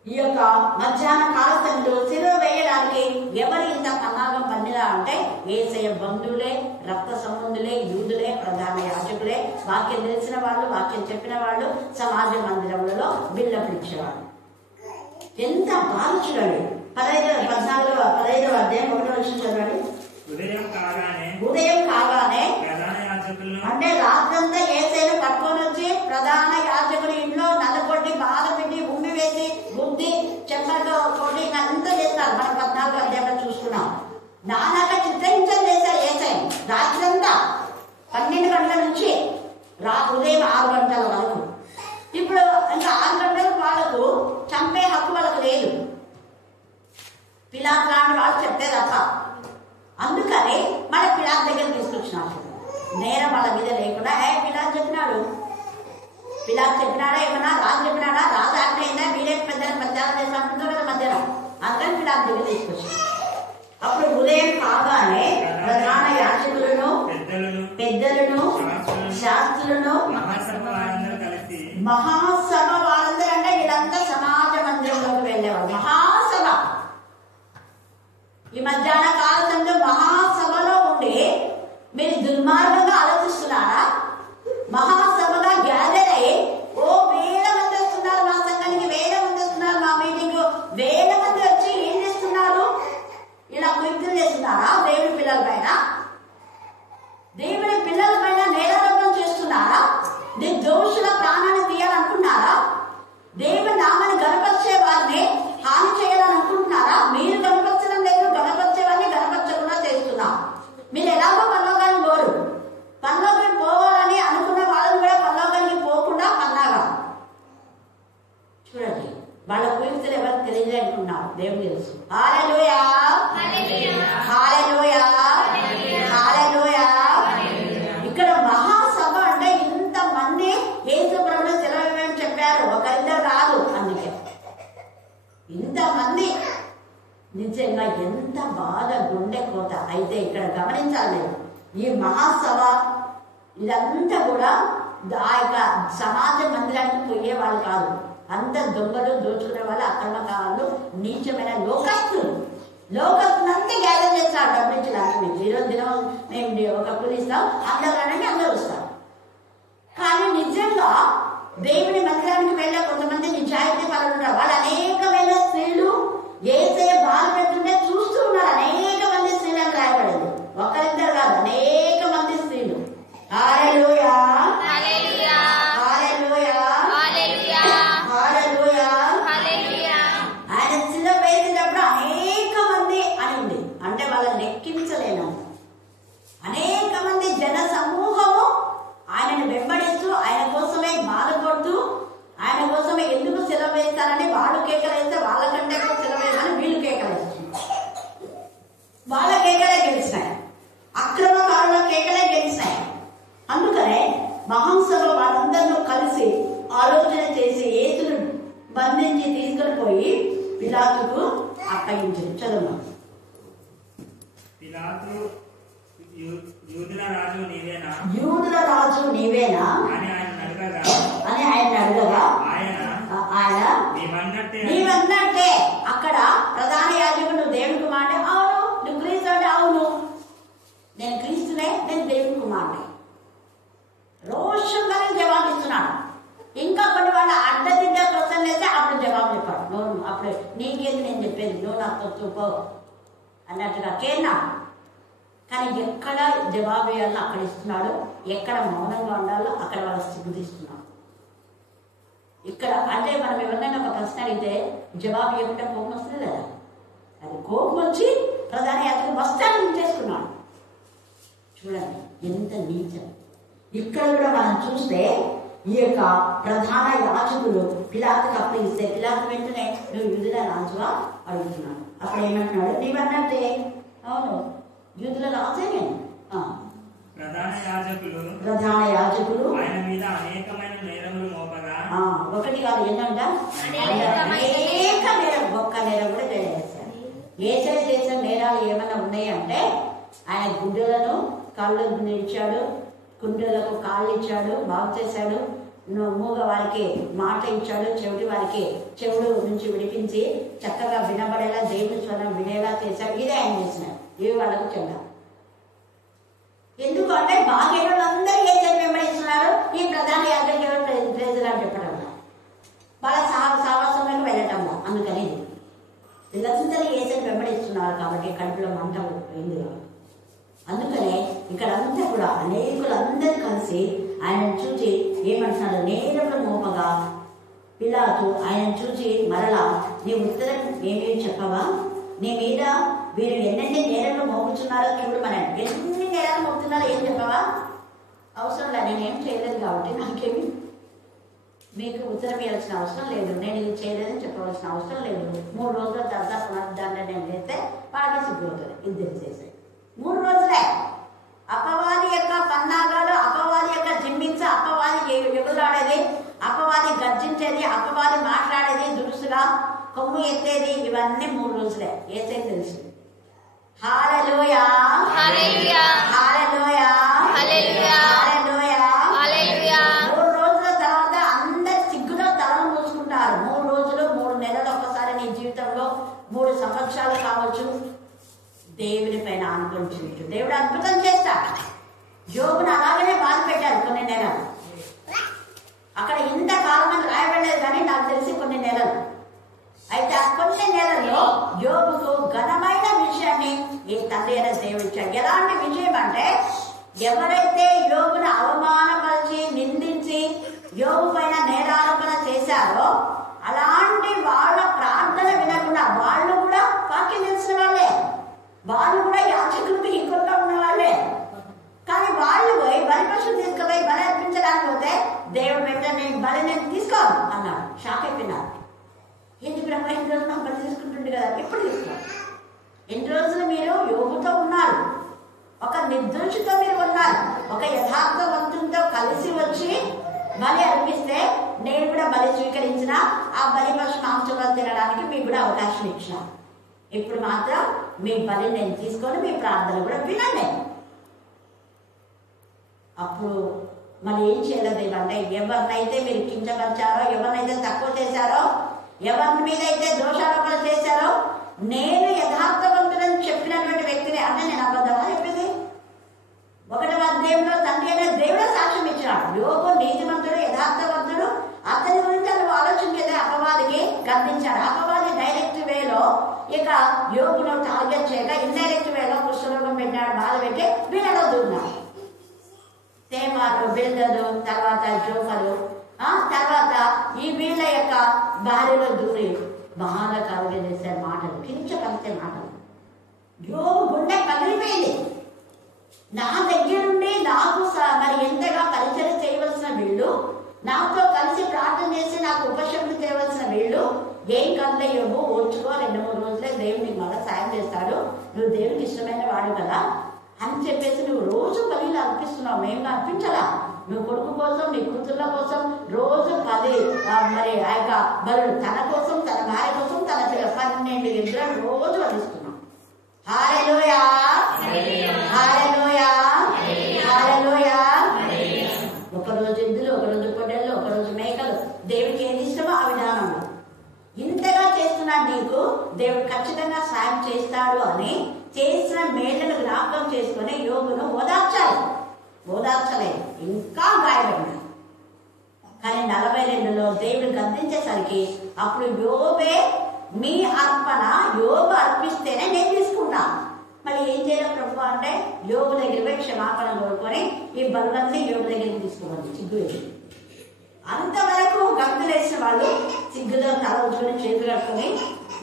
ఈ యొక్క మధ్యాహ్న కాల సమయంలో సిలువ వేయడానికి ఎవరు ఇంత పన్నాగం పన్నిరా అంటే యేసయ్య బంధువులే, రక్త సంబంధులే, యూదులే, ప్రధాన యాజకులే, వాక్యం తెలిసిన వాళ్ళు, వాక్యం చెప్పిన వాళ్ళు, సమాజ మందిరములలో బిల్డప్ ఇచ్చేవాళ్ళు. ఎంత బాగా చూడండి. 15 అధ్యాయం 1వ వచనం చదవండి. ఉదయం కాగానే అంటే రాత్రంతా యేసయ్యను పట్టుకొని వచ్చి ప్రధాన యాజకుడి ఇంట్లో నల్లకొట్టి బాధ పెట్టి ఉమ్మి వేసి బుద్ధి చెంపతో కొట్టి అంతా చేస్తారు. మనం 14వ అధ్యాయంలో చూస్తున్నాం. నానాక చిత్రహింసలు చేశారు యేసయ్య రాత్రంతా 12 గంటల నుంచి ఉదయం 6 గంటల వరకు. ఇప్పుడు ఇంకా 6 గంటలకు వాళ్ళకు చంపే హక్కు వాళ్ళకు లేదు. పిలాతు లాంటి వాళ్ళు చెప్తే తప్ప. అందుకని మన పిలాతు దగ్గర తీసుకొచ్చినారు. నేరం వాళ్ళ మీద లేకుండా పిలాతు చెప్పినాడు, పిల్లలు చెప్పినాడా ఏమన్నా, రాజు చెప్పినాడా, రాజు ఆజ్ఞ అయినా మీరే పెద్దల మధ్యాహ్నం చేసి అంటుంటారు కదా మధ్యాహ్నం. అందుకని పిల్లల దగ్గర తీసుకొచ్చి అప్పుడు ఉదయం కాగానే ప్రధాన యాజకులను, పెద్దలను, శాస్త్రులను, మహాసభ వాళ్ళందరూ అంటే వీళ్ళంతా సమాజ మందిరంలోకి వెళ్ళేవారు. మహాసభ ఈ మధ్యాహ్న కాలంలో మహాసభలో ఉండి మీరు దుర్మార్గంగా ఆలోచిస్తున్నారా? మహాసభగా గ్యాదర్ అయ్యి ఓ వేల మంది వస్తున్నారు, మా సంఘానికి వేల మంది వస్తున్నారు, మా మీటింగ్ వేల మంది వచ్చి ఏం చేస్తున్నారు? ఇలా కుయుక్తులు చేస్తున్నారా? దేవుడి పిల్లల పైన, దేవుడి పిల్లల పైన నేరారోపణ చేస్తున్నారా? దోషుల ప్రాణాన్ని తీయాలనుకుంటున్నారా? దేవుడి నామాన్ని గణపరిచే వారిని హాని చేయాలనుకుంటున్నారా? మీరు గణపరచడం లేదు, గణపరిచే వారిని గణపరచకుండా చేస్తున్నా. మీరు ఎలాగో పరలోకానికి పోరు, పరలోకానికి పోవాలని అనుకున్న వాళ్ళని కూడా పరలోకానికి పోకుండా పన్నాగా చూడండి. వాళ్ళ కుయుక్తులు ఎవరు తెలియజేయనుకున్నారు? దేవుడు తెలుసు. హల్లెలూయా, హల్లెలూయా, హల్లెలూయా. ఇక్కడ మహాసభ అంటే ఇంతమంది యేసు ప్రభువు సెలవు చెప్పారు, ఒకరిద్దరు కాదు. అందుకే ఇంతమంది నిజంగా ఎంత బాధ, గుండె కోత. అయితే ఇక్కడ గమనించాలి, ఈ మహాసభ ఇదంతా కూడా ఆ యొక్క సమాజ మందిరానికి పోయే వాళ్ళు కాదు. అంత దొంగలు, దోచుకునే వాళ్ళు, అక్రమకారులు, నీచమైన లోకస్తులంతా గ్యాదర్ చేస్తారు డబ్బు నుంచి లాంటి. ఈరోజు దినం మేము ఒక పిలుస్తాం, అందరూ రానండి, అందరూ వస్తారు. కానీ నిజంగా దేవుని మందిరానికి వెళ్ళే కొంతమంది నిజాయితీ పనులు ఉంటారు. వాళ్ళు అనేకమైన స్త్రీలు ఏసే బాధ పెడుతుంటే చూస్తూ ఉన్నారు. అనేక మంది స్త్రీలను రాయబడింది, ఒకరిద్దరు కాదు, అనేక మంది స్త్రీలు. హల్లెలూయా, హల్లెలూయా, హల్లెలూయా, హల్లెలూయా, హల్లెలూయా. ఆయన శిలువ వేసినప్పుడు అనేక మంది అని ఉంది అంటే వాళ్ళని లెక్కించలేను. అనేక మంది జన సమూహము ఆయనను వెంబడిస్తూ, ఆయన కోసమే బాధపడుతూ, ఆయన కోసమే ఎందుకు సెలవు వేస్తారని వాళ్ళు కేకలేస్తే వాళ్ళకంటే సెలవు వేస్తారని వీళ్ళు కేకలేస్తున్నారు. వాళ్ళ కేకలే గెలిచినాయి, అక్రమకారుల కేకలే గెలిచినాయి. అందుకనే మహాసభ వాళ్ళందరూ కలిసి ఆలోచన చేసి యేసును బంధించి తీసుకొని పోయి పిలాతుకు అప్పగించారు. చదువు. పిలాతు యూదుల రాజు నీవేనా, యూదుల రాజు నీవేనా అని ఆయన అడగగా ఆయన నీవన్నట్టే. అక్కడ ప్రధాన యాజకుడు దేవుని కుమారుడే, అవును నువ్వు క్రీస్తు అంటే అవును నేను క్రీస్తునే, నేను దేవుని కుమారుడే రోషంగానే జవాబిస్తున్నాడు. ఇంకా కొన్ని వాళ్ళ అడ్డదిడ్డ క్వశ్చన్ వేస్తే అప్పుడు జవాబు చెప్పాడు. నువ్వు అప్పుడు నీకేంది నేను చెప్పేది, నువ్వు నాకు చూపో అన్నట్టుగా కేనా. కానీ ఎక్కడ జవాబు వేయాలో అక్కడ ఇస్తున్నాడు, ఎక్కడ మౌనంగా ఉండాలో అక్కడ వాళ్ళ స్థితిస్తున్నాడు. ఇక్కడ అంటే మనం ఎవరినైనా ఒక ప్రశ్న అడిగితే జవాబు ఇవ్వకుండా కోపం వస్తుంది కదా, అది కోపం వచ్చి ప్రధాన యాత్ర వస్త్రాన్ని నింపేసుకున్నాడు. చూడండి ఎంత నీచం. ఇక్కడ కూడా మనం చూస్తే ఈ యొక్క ప్రధాన యాజకులు పిలాతుకు అప్పగిస్తే పిలాతు వెంటనే నువ్వు యూదుల రాజుగా అడుగుతున్నాడు. అప్పుడు ఏమంటున్నాడు? నీవన్నట్టే, అవును యూదుల రాజే నేను. ప్రధాన యాజకులు ఆయన మీద అనేకమైన నేరములు మోపగా, ఒకటి కాదు ఎన్నంట అనేక నేరం, ఒక్క నేరం కూడా చేశారు. ఏసై చేసిన నేరాలు ఏమైనా ఉన్నాయంటే ఆయన గుడ్డలను కాళ్ళు ఇచ్చాడు, కుండలకు కాళ్ళు ఇచ్చాడు, బాగు చేశాడు, మూగ వారికి మాట ఇచ్చాడు, చెవిటి వారికి చెవుడు నుంచి విడిపించి చక్కగా వినబడేలా దేవుని స్వరం వినేలా చేశాడు. ఇదే ఆయన చేసినాడు. ఇవి వాళ్ళకు చెడ్డ. ఎందుకంటే బాగేళ్ళందరూ ఏసై వెంబడిస్తున్నారు. ఈ ప్రధాన యాజకులు ప్రేజలు అని చెప్పడం వాళ్ళ సావాసంలోకి వెళ్ళటంలో. అందుకని వీళ్ళందరూ ఏసై వెంబడిస్తున్నారు కాబట్టి కడుపులో మంట పోయింది. అందుకనే ఇక్కడ అంతా కూడా అనేకులందరూ కలిసి ఆయనను చూసి ఏమంటున్నాడు? నేరములు మోపగా పిలాతు ఆయన చూసి మరలా నీ ఉత్తరం ఏమీ చెప్పవా? నీ మీద వీరు ఎన్నెన్ని నేరములు మోపుతున్నారో చూడు, మనం ఎన్ని నేరాలు మోపుతున్నారో ఏం చెప్పవా? అవసరం లేదు, నేనేం చేయలేదు కాబట్టి నాకేమి మీకు ఉత్తరం ఇవ్వాల్సిన అవసరం లేదు, నేను ఇది చేయలేదని చెప్పవలసిన అవసరం లేదు. 3 రోజుల తర్వాత పునరుద్ధరణ నేను చేస్తే వాళ్ళకి సిగ్గుతుంది. ఇద్దరు చేశాయి 3 రోజులే. అపవాది యొక్క పన్నాగాలు, అపవాది యొక్క జిమ్మించ, అపవాది ఎగులాడేది, అపవాది మాట్లాడేది దురుసుగా కొమ్ము ఎత్తేది ఇవన్నీ 3 రోజులే. ఏసే తెలుసు. హల్లెలూయా హల్లెలూయా హల్లెలూయా హల్లెలూయా హల్లెలూయా హల్లెలూయా. 3 రోజుల తర్వాత అందరు సిగ్గులో తలను మూసుకుంటారు. 3 రోజులు 3 నెలలు ఒక్కసారి నీ జీవితంలో 3 సంవత్సరాలు కావచ్చు. దేవుని పైన ఆనుకొని చూడు. దేవుడు అద్భుతం చేస్తాడు. యోబును అలాగనే బాధ పెట్టారు కొన్ని నెలలు. అక్కడ ఇంతకాలం అని రాయబడలేదు కానీ నాకు తెలిసి కొన్ని నెలలు. అయితే ఆ కొన్ని నెలల్లో యోబుకు ఘనమైన విషయాన్ని ఈ తండ్రి అయిన దేవుడు ఇచ్చాడు. ఎలాంటి విషయం అంటే, ఎవరైతే యోబును అవమానపరిచి నిందించి యోబు పైన నేరారోపణ చేశారో అలాంటి వాళ్ళ ప్రార్థన వినకుండా, వాళ్ళు కూడా వాక్యం తెలిసిన వాళ్ళే, వాళ్ళు కూడా యాచకులకు ఈక్వల్గా ఉన్న వాళ్ళే, కానీ వాళ్ళు పోయి బలి పశువులు తీసుకుపోయి బలి అర్పించడానికి పోతే దేవుడు వెంటనే బలి నేను తీసుకోను అన్నాడు. షాక్ అయిపోయినారు. ఏంటి బ్రహ్మ ఎన్ని రోజులు నాకు బలి తీసుకుంటుండే కదా, ఎప్పుడు తీసుకోవాలి? ఎన్ని రోజులు మీరు యోగుతో ఉన్నారు, ఒక నిర్దోషితో మీరు ఉన్నారు, ఒక యథార్థవంతునితో కలిసి వచ్చి బలి అర్పిస్తే నేను కూడా బలి స్వీకరించిన ఆ బలి పశు మాంసం తినడానికి మీకు కూడా అవకాశం ఇచ్చిన. ఇప్పుడు మాత్రం మీ బలి నేను తీసుకొని మీ ప్రార్థన కూడా వినండి. అప్పుడు మరి ఏం చేయలేదు ఏమంటే, ఎవరినైతే మీరు కించపరిచారో, ఎవరినైతే తక్కువ చేశారో, ఎవరి మీద అయితే దోషారోపణ చేశారో, నేను యథార్థవంతులని చెప్పినటువంటి వ్యక్తిని, అంటే నేను అబద్ధమా చెప్పింది? 1వ అధ్యాయంలో తండ్రి అనే దేవుడే సాక్ష్యం ఇచ్చాడు. యోబు నీతిమంతుడు, యథార్థవంతుడు, అతని గురించి అతను ఆలోచించేది అపవాదికి గర్దించాడు. అపవాది డైరెక్ట్ వేలో ఇక యోబును టార్గెట్ చేయగా ఇండైరెక్ట్ వేలో కుష్ఠరోగం పెట్టాడు, బాధ పెట్టి వీళ్ళలో దూరినాడు. తేమారు, బిల్దలు, తర్వాత జోఫరు, తర్వాత ఈ వీళ్ళ యొక్క భార్యలో దూరి బాధాకరంగా చేసే మాటలు, కించపరిచే మాటలు. యోబు గుండె పగిలిపోయింది. నా దగ్గరుండి నాకు మరి ఎంతగా పరిచయం చేయవలసిన వీళ్ళు, నాతో కలిసి ప్రార్థన చేసి నాకు ఉపశమనం చేయవలసిన వీళ్ళు ఏం కదలే యోబు, ఓర్చుకో, 2-3 రోజులే దేవుడికి మళ్ళీ సాయం చేస్తాడు, నువ్వు దేవుడికి ఇష్టమైన వాడు కదా అని చెప్పేసి నువ్వు రోజు బలిలు అర్పిస్తున్నావు. మేము అర్పించలా, నువ్వు కొడుకు కోసం, నీ కూతుర్ల కోసం రోజు 10 మరి ఆ యొక్క బలులు, తన కోసం, తన భార్య కోసం, తన 12 ఎద్దులను రోజు వధిస్తున్నాం. హల్లెలూయా హల్లెలూయా హల్లెలూయా. ఒకరోజు ఎద్దులు, ఒకరోజు పొట్టేళ్ళు, ఒకరోజు మేకలు, దేవుడికి ఏది ఇష్టమో ఆ విధానంలో ఇంతగా చేస్తున్నాడు. నీకు దేవుడు ఖచ్చితంగా సాయం చేస్తాడు అని చేసిన మేళ్లను జ్ఞాపకం చేసుకుని యోబును ఓదార్చలేదు, ఇంకా గాయపడినాడు. కానీ 42లో దేవుడు గద్దించేసరికి అప్పుడు యోబే, మీ అర్పణ యోబు అర్పిస్తేనే నేను తీసుకుంటా. మళ్ళీ ఏం చేయాలి ప్రభు అంటే, యోబు దగ్గర పోయి క్షమాపణ కోరుకొని ఈ బలులన్నీ యోబు దగ్గరికి తీసుకోవాలి. సిగ్గు అంతవరకు గంతులేసిన వాళ్ళు సిగ్గుతో తల ఉంచుకొని చేతులు కట్టుకొని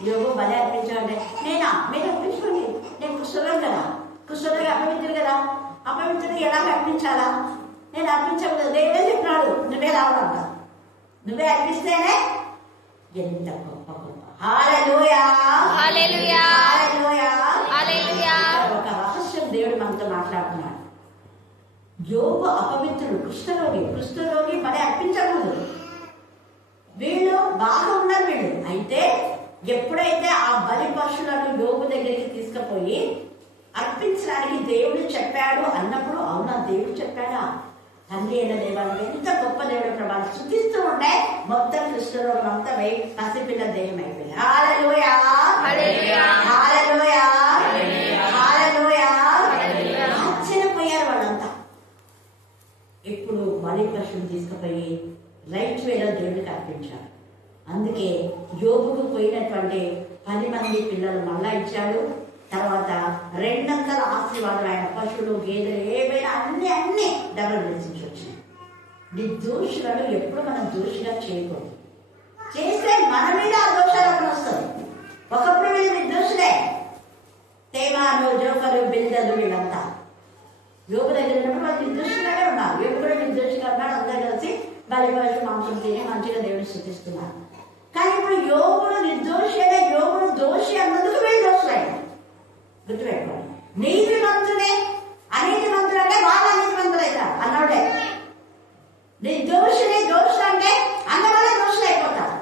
యోబు బలి అర్పించాలంటే, నేనా మీరు అర్పించుకోండి, నేను కుష్ఠరోగి కదా, కుష్ఠరోగి అపవిత్రుడు కదా, అపవిత్రుడు ఎలా అర్పించాలా, నేను అర్పించకూడదు. దేవుడే చెప్పినాడు నువ్వే రావాలంట, నువ్వే అర్పిస్తేనే. ఎంత గొప్ప గొప్ప. హల్లెలూయా హల్లెలూయా హల్లెలూయా హల్లెలూయా. ఒక రహస్యం దేవుడు మనతో మాట్లాడుతున్నాడు. యోబు అపవిత్రుడు, కుష్ఠరోగి బలి అర్పించకూడదు. వీళ్ళు బాగా ఉన్నారు వీళ్ళు. అయితే ఎప్పుడైతే ఆ బలి పశువులను యోబు దగ్గరికి తీసుకుపోయి అర్పించడానికి దేవుడు చెప్పాడు అన్నప్పుడు, అవునా దేవుడు చెప్పాడా, తండ్రి అయిన దేవాలయం ఎంత గొప్ప దేవుడు ప్రభావం స్తుతిస్తూ ఉంటే మొత్తం కుష్ఠరోగం అంతా పసిపిల్ల దెయ్యం అయిపోయింది. హల్లెలూయా హల్లెలూయా హల్లెలూయా హల్లెలూయా. ఆశ్చర్యపోయారు వాళ్ళంతా. ఇప్పుడు బలి పశువుని తీసుకుపోయి రైట్ వేలో దేవుడికి అర్పించారు. అందుకే యోబుకు పోయినటువంటి 10 మంది పిల్లలు మళ్ళా ఇచ్చాడు. తర్వాత 200 ఆశీర్వాదాలు, ఆయన పశువులు, గేదెలు ఏవైనా అన్ని డబల్ బ్లెస్సింగ్స్ వచ్చినాయి. నిర్దోషులను ఎప్పుడు మనం దోషిగా చేయకూడదు. చేస్తే మన మీద ఆ దోషారోపణ వస్తుంది. ఒకప్పుడు వీళ్ళు నిర్దోషులే, తేమాను, జోఫరు, బిల్దలు, వీళ్ళంతా యోబు దగ్గర ఉన్నప్పుడు వాళ్ళు నిర్దోషిగానే ఉన్నారు. యోబు కూడా నిర్దోషిగా ఉన్నాడు. అందరూ కలిసి బలి పశు మాంసం తిని మంచిగా దేవుడిని స్తుతిస్తున్నారు. కానీ ఇప్పుడు యోబును నిర్దోషి అయినా యోబును దోషి అన్నందుకు వీళ్ళు దోషులైన. గుర్తుపెట్టుకోండి, నీతిమంతుడే అనీతిమంతుడు అంటే వాళ్ళు అనీతిమంతులు అవుతారు అన్నోడే. నిర్దోషిని దోషులు అంటే అన్నవాళ్ళే దోషులు అయిపోతారు.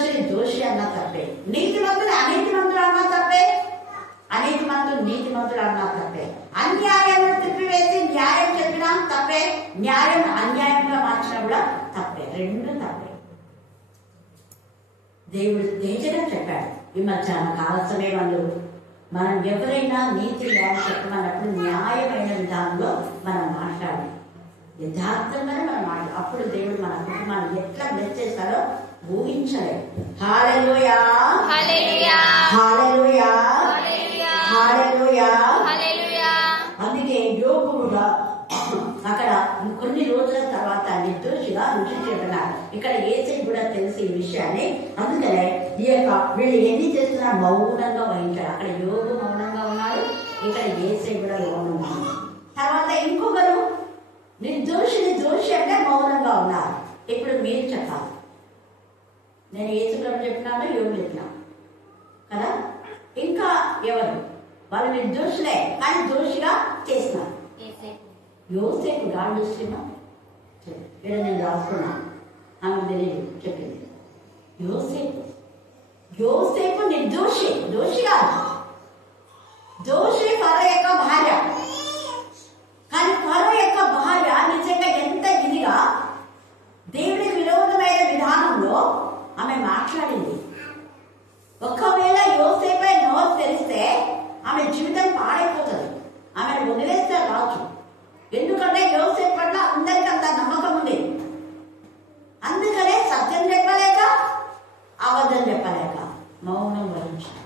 నిర్దోషిని దోషి అన్నా తప్పే, నీతిమంతులు అనీతిమంతులు అన్నా తప్పే, అనీతిమంతులు నీతిమంతులు అన్నా తప్పే, అన్యాయాన్ని తిప్పివేసి న్యాయం చెప్పినా తప్పే, న్యాయం అన్యాయంగా మార్చినా కూడా తప్పే, రెండు తప్పే. దేవుడు తేజగా చెప్పాడు. ఈ మధ్యాహ్న కాల సమయంలో మనం ఎవరైనా నీతి న్యాయం చెప్పమన్నప్పుడు న్యాయమైన విధానంలో మనం మాట్లాడాలి, యథార్థంగానే మనం మాట్లాడాలి. అప్పుడు దేవుడు మన కుటుంబాన్ని ఎట్లా బ్లెస్ చేస్తారో ఊహించలేదు. హల్లెలూయా, హల్లెలూయా, హల్లెలూయా, హల్లెలూయా, హల్లెలూయా. హల్లెలూయా. అందుకే యోబు కూడా అక్కడ కొన్ని రోజుల తర్వాత నిర్దోషిగా రుచి చెప్పినారు. ఇక్కడ యేసే కూడా తెలిసి ఈ విషయాన్ని. అందుకనే ఈ యొక్క వీళ్ళు ఎన్ని చేస్తున్నా మౌనంగా వహించారు. అక్కడ యోబు మౌనంగా ఉన్నారు, ఇక్కడ యేసే కూడా మౌనంగా ఉన్నారు. తర్వాత ఇంకొకరు నిర్దోషిని దోషి అంటే మౌనంగా ఉన్నారు. ఇప్పుడు మీరు చెప్పాలి, నేను యేసు ప్రభు చెప్పినాను, యోబు చెప్పినాను కదా. ఇంకా ఎవరు? వాళ్ళు నిర్దోషులే కానీ దోషిగా చేసినారు. యోసేపు గాడ్ దృష్టిలో ఇక్కడ నేను రాసుకున్నా, ఆమె తెలియదు చెప్పింది. యోసేపు నిర్దోషి, దోషి కాదు. దోషి ఫరో యొక్క భార్య. కానీ ఫరో యొక్క భార్య నిజంగా ఎంత ఇదిగా దేవుడికి విరోధమైన విధానంలో ఆమె మాట్లాడింది. ఒకవేళ యోసేపై నోరు తెరిస్తే ఆమె జీవితం పాడైపోతుంది, ఆమెను వదిలేస్తే రావచ్చు. ఎందుకంటే యోసేపు పట్ల అందరికీ అంత నమ్మకం ఉంది. అందుకనే సత్యం చెప్పలేక అబద్ధం చెప్పలేక మౌనం వహించాడు.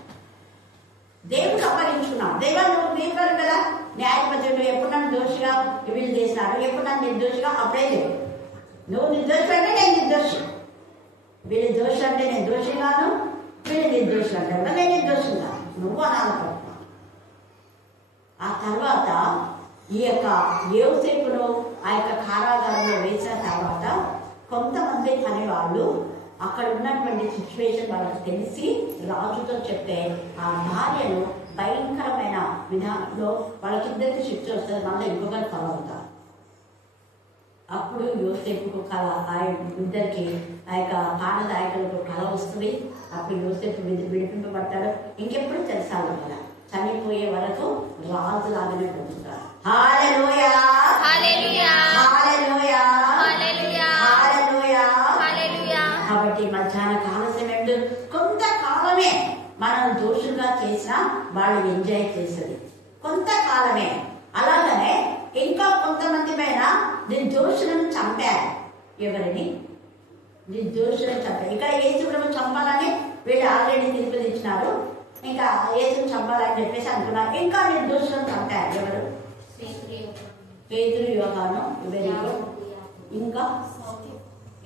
దేవుడికి అప్పగించుకున్నాం. దేవా నువ్వు నీకు కదా న్యాయపతుడు, ఎప్పుడు నన్ను దోషిగా వీళ్ళు చేసినారు, ఎప్పుడు నన్ను నిర్దోషిగా అప్పుడే లేవు. నువ్వు నిర్దోషి అంటే నేను నిర్దోషి, వీళ్ళు దోషి అంటే నేను దోషి కాను, వీళ్ళు నిర్దోషి అంటే కూడా నేను నిర్దోషి కాను, నువ్వు అనాలనుకుంటున్నావు. ఆ తర్వాత ఈ యొక్క యోసేపును ఆ యొక్క కారాగారంలో వేసిన తర్వాత కొంతమంది పని వాళ్ళు అక్కడ ఉన్నటువంటి సిచ్యువేషన్ వాళ్ళకి తెలిసి రాజుతో చెప్తే ఆ భార్యను భయంకరమైన విధానంలో వాళ్ళకిద్దరికి శిక్ష వస్తుంది, మళ్ళీ ఇంకొకరు కళ అవుతారు. అప్పుడు యోసేపుకు కళ, ఆ ఇద్దరికి ఆ యొక్క పానదాయకులకు కళ వస్తుంది. అప్పుడు యోసేపు విడిపింపబడతాడు. ఇంకెప్పుడు తెలుసాలి కదా, చనిపోయే వరకు రాజులాగానే పొందుతారు. హల్లెలూయా, హల్లెలూయా, హల్లెలూయా, హల్లెలూయా, హల్లెలూయా. హల్లెలూయా. కాబట్టి మధ్యాహ్న కాల సమయంలో కొంతకాలమే మనం దోషులుగా చేసినా వాళ్ళు ఎంజాయ్ చేసేది కొంతకాలమే. అలాగనే ఇంకా కొంతమంది పైన నిర్దోషులను చంపారు. ఎవరిని? నిర్దోషులను చంపారు. ఇక్కడ యేసుప్రభు చంపాలని వీళ్ళు ఆల్రెడీ తీర్పులు ఇచ్చినారు, ఇంకా యేసుని చంపాలని చెప్పేసి అంటున్నారు. ఇంకా నిర్దోషులను చంపారు. ఎవరు? పేతురు, యోహాను, ఇంకా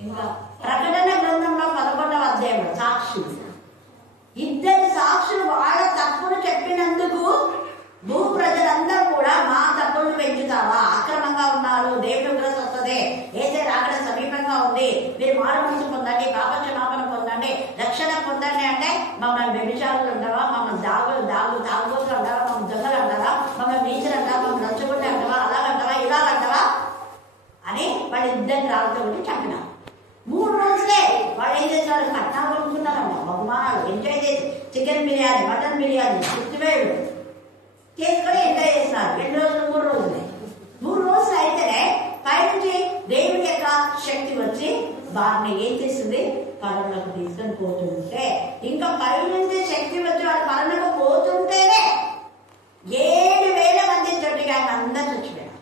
ఇంకా ప్రకటన గ్రంథంలో 11వ అధ్యాయంలో సాక్షులు, ఇద్దరు సాక్షులు వాళ్ళ తప్పును చెప్పినందుకు భూ ప్రజలందరూ కూడా మా తప్పులను పెంచుతావా, అక్రమంగా ఉన్నారు, దేవుడు ఉగ్రత వస్తుంది, ఏసే రాకడ సమీపంగా ఉంది, మీరు మారు మనసు పొందండి, పాపక్షమాపణ పొందండి, రక్షణ పొందండి అంటే మమ్మల్ని వ్యభిచారులు అంటావా, మమ్మల్ని తాగుబోతులు అంటావా, మమ్మల్ని దొంగలు అంటావా, మమ్మల్ని నీచులు అంటావా, మమ్మల్ని రంచుకుంటే అంటావా, అలాగంటావా ఇలాగంటావా అని వాళ్ళిద్దరిని రాళ్ళతో కూడా చంపినారు. 3 రోజులే వాళ్ళు ఏం చేశారు? కట్నాలు కొనుక్కున్నారమ్మ, బహుమానాలు ఎంజాయ్ చేసి చికెన్ బిర్యానీ, మటన్ బిర్యానీ, గుర్తువేడు చేసుకొని ఎంజాయ్ చేస్తున్నారు. 2 రోజులు 3 రోజులే. 3 రోజులు అయితేనే పైనుంచి దేవుడి యొక్క శక్తి వచ్చి వారిని ఏం చేసింది? పరములకు తీసుకొని పోతుంటే, ఇంకా పైనుంచి శక్తి వచ్చి వాళ్ళు పరములకు పోతుంటేనే 7,000 మంది తోటిగా ఆయన అందరూ చచ్చిపోయారు.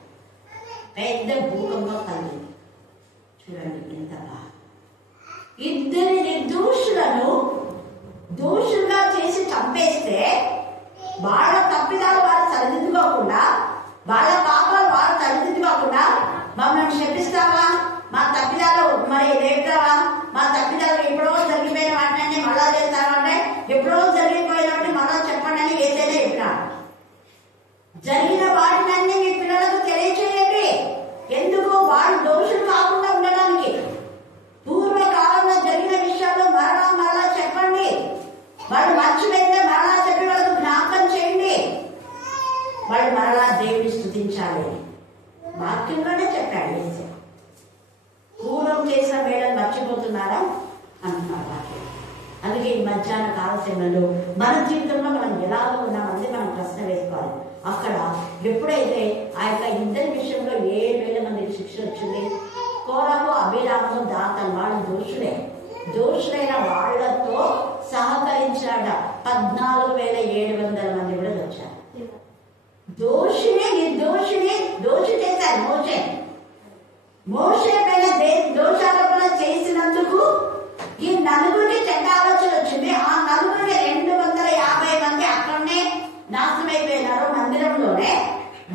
పెద్ద భూకంపం కలిగింది. చూడండి ఎంత బాగా. ఇద్దరి నిర్దోషులను దోషులుగా చేసి చంపేస్తే వాళ్ళ తప్పిదాలు వాళ్ళు సరిదిద్దుకోకుండా, వాళ్ళ పాపాలు వాళ్ళు సరిదిద్దుకోకుండా మమ్మల్ని శపిస్తావా, మా తప్పిదాలు మరి రేపుతావా, మా తప్పిదాలు ఎప్పుడో జరిగిపోయిన వాటిని మళ్ళా చేస్తావా అంటే ఎప్పుడో జరిగిపోయిన వాటిని మళ్ళా చెప్పండి అని ఏదైనా చెప్పినాడు. జరిగిన వాటినన్నీ మీ పిల్లలకు తెలియచేయండి. ఎందుకు? వాళ్ళు దోషులు కాకుండా ఉండడానికి. పూర్వకాలంలో జరిగిన విషయాలు మరలా చెప్పండి. వాళ్ళు మర్చిపోయితే మరలా చెప్పి వాళ్ళకు జ్ఞాపకం చేయండి. వాళ్ళు మరలా దేవుని స్తుతించాలి. వాక్యంలోనే చెప్పాడు యేసు. పూర్వం చేసిన వేళను మర్చిపోతున్నారా అంటున్నారు వాక్యం. ఈ మధ్యాహ్న కాల సమయంలో మన జీవితంలో మనం ఎలాగో ఉన్నామని మనం ప్రశ్న వేసుకోవాలి. అక్కడ ఎప్పుడైతే ఆ యొక్క ఇద్దరి విషయంలో 7,000 మందికి శిక్ష వచ్చింది, కోరహు అభిరాము దాతలు వాళ్ళు దోషులైన వాళ్లతో సహకరించాడ 14,700 మంది కూడా వచ్చారు. దోషి చేశారు మోషే పైన దోషారోపణ చేసినందుకు ఈ నలుగురికి చెడ్డ ఆలోచన వచ్చింది. ఆ నలుగురికి 250 మంది అక్కడనే నాశనమైపోయినారు మందిరంలోనే.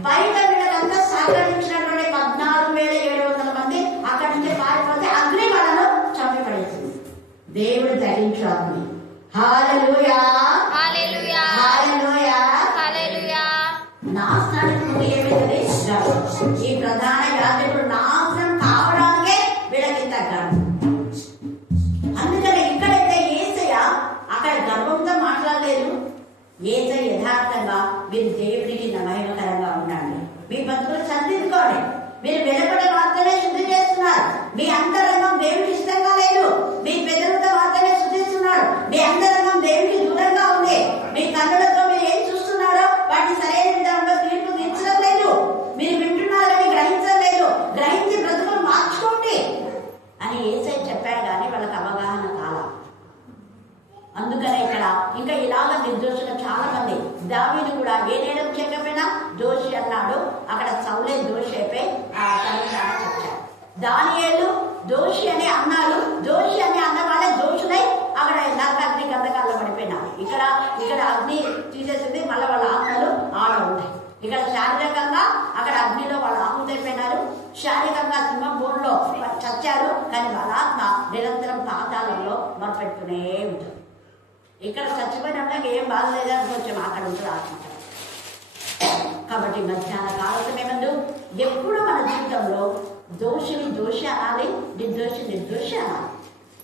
బయట వీళ్ళకంతా సహకరించినటువంటి 14,700 మంది అక్కడి నుంచి పారిపోతే అగ్ని వాళ్ళను చంపబడేసింది. దేవుడు ధరించాలి. హల్లెలూయా హల్లెలూయా హల్లెలూయా హల్లెలూయా. నాశనానికి ముందు ఏమైంది? ఈ ప్రధాన యాజకుడు నాశనం కావడానికే వీళ్ళకి తగ్గాడు. అందుకని ఇక్కడైతే యేసయ్య అక్కడ గర్వంతో మాట్లాడలేదు. యేసయ్య యథార్థంగా మీరు దేవుడికి మహిమకరంగా ఉండండి, మీ బతుకులు సరిదిద్దుకోండి, మీరు వెలుపడి మాత్రమే శుద్ధి చేస్తున్నారు, మీ అంతరంగం దేవుడికి ఇష్టంగా లేదు, మీ పెదవులతో మాత్రమే శుద్ధిస్తున్నారు, మీ అంతరంగం దేవుడికి దూరంగా ఉంది, మీ కన్నులతో మీరు ఏం చూస్తున్నారో వాటిని సరైన విధానంలో తీర్పు తీర్చడం లేదు, మీరు వింటున్నారని గ్రహించడం లేదు, గ్రహించి బ్రతుకులు మార్చుకోండి అని యేసయ్య చెప్పాడు. కానీ వాళ్ళకి అవగాహన కాలం. అందుకనే ఇక్కడ ఇంకా ఇలాగ నిర్దోషులు చాలా మంది. దావీదు కూడా ఏ నేరం చేయకపోయినా దోషి అన్నాడు. అక్కడ సౌలే దోషి అయిపోయి చెప్పాడు. దానియేలు దోషి అని అన్నాడు. దోషి అని అన్న వాళ్ళే దోషులై అక్కడ అగ్ని గంధకాల్లో పడిపోయినారు. ఇక్కడ అగ్ని తీసేసింది, మళ్ళీ వాళ్ళ ఆత్మలు ఆడ ఉంటాయి. ఇక్కడ శారీరకంగా అక్కడ అగ్నిలో వాళ్ళు ఆహుతైపోయినారు, శారీరకంగా సింహం బోన్లో చచ్చారు. కానీ వాళ్ళ ఆత్మ నిరంతరం పాతాళంలో మొరపెట్టుకునే ఉంటుంది. ఇక్కడ చచ్చిపోయినప్పుడు ఏం బాధ లేదని కొంచెం అక్కడ ఉంటుంది ఆత్మ. కాబట్టి మధ్యాహ్న కాల సమయమందు ఎప్పుడు మన జీవితంలో దోషిని దోషి అనాలి, నిర్దోషి అనాలి.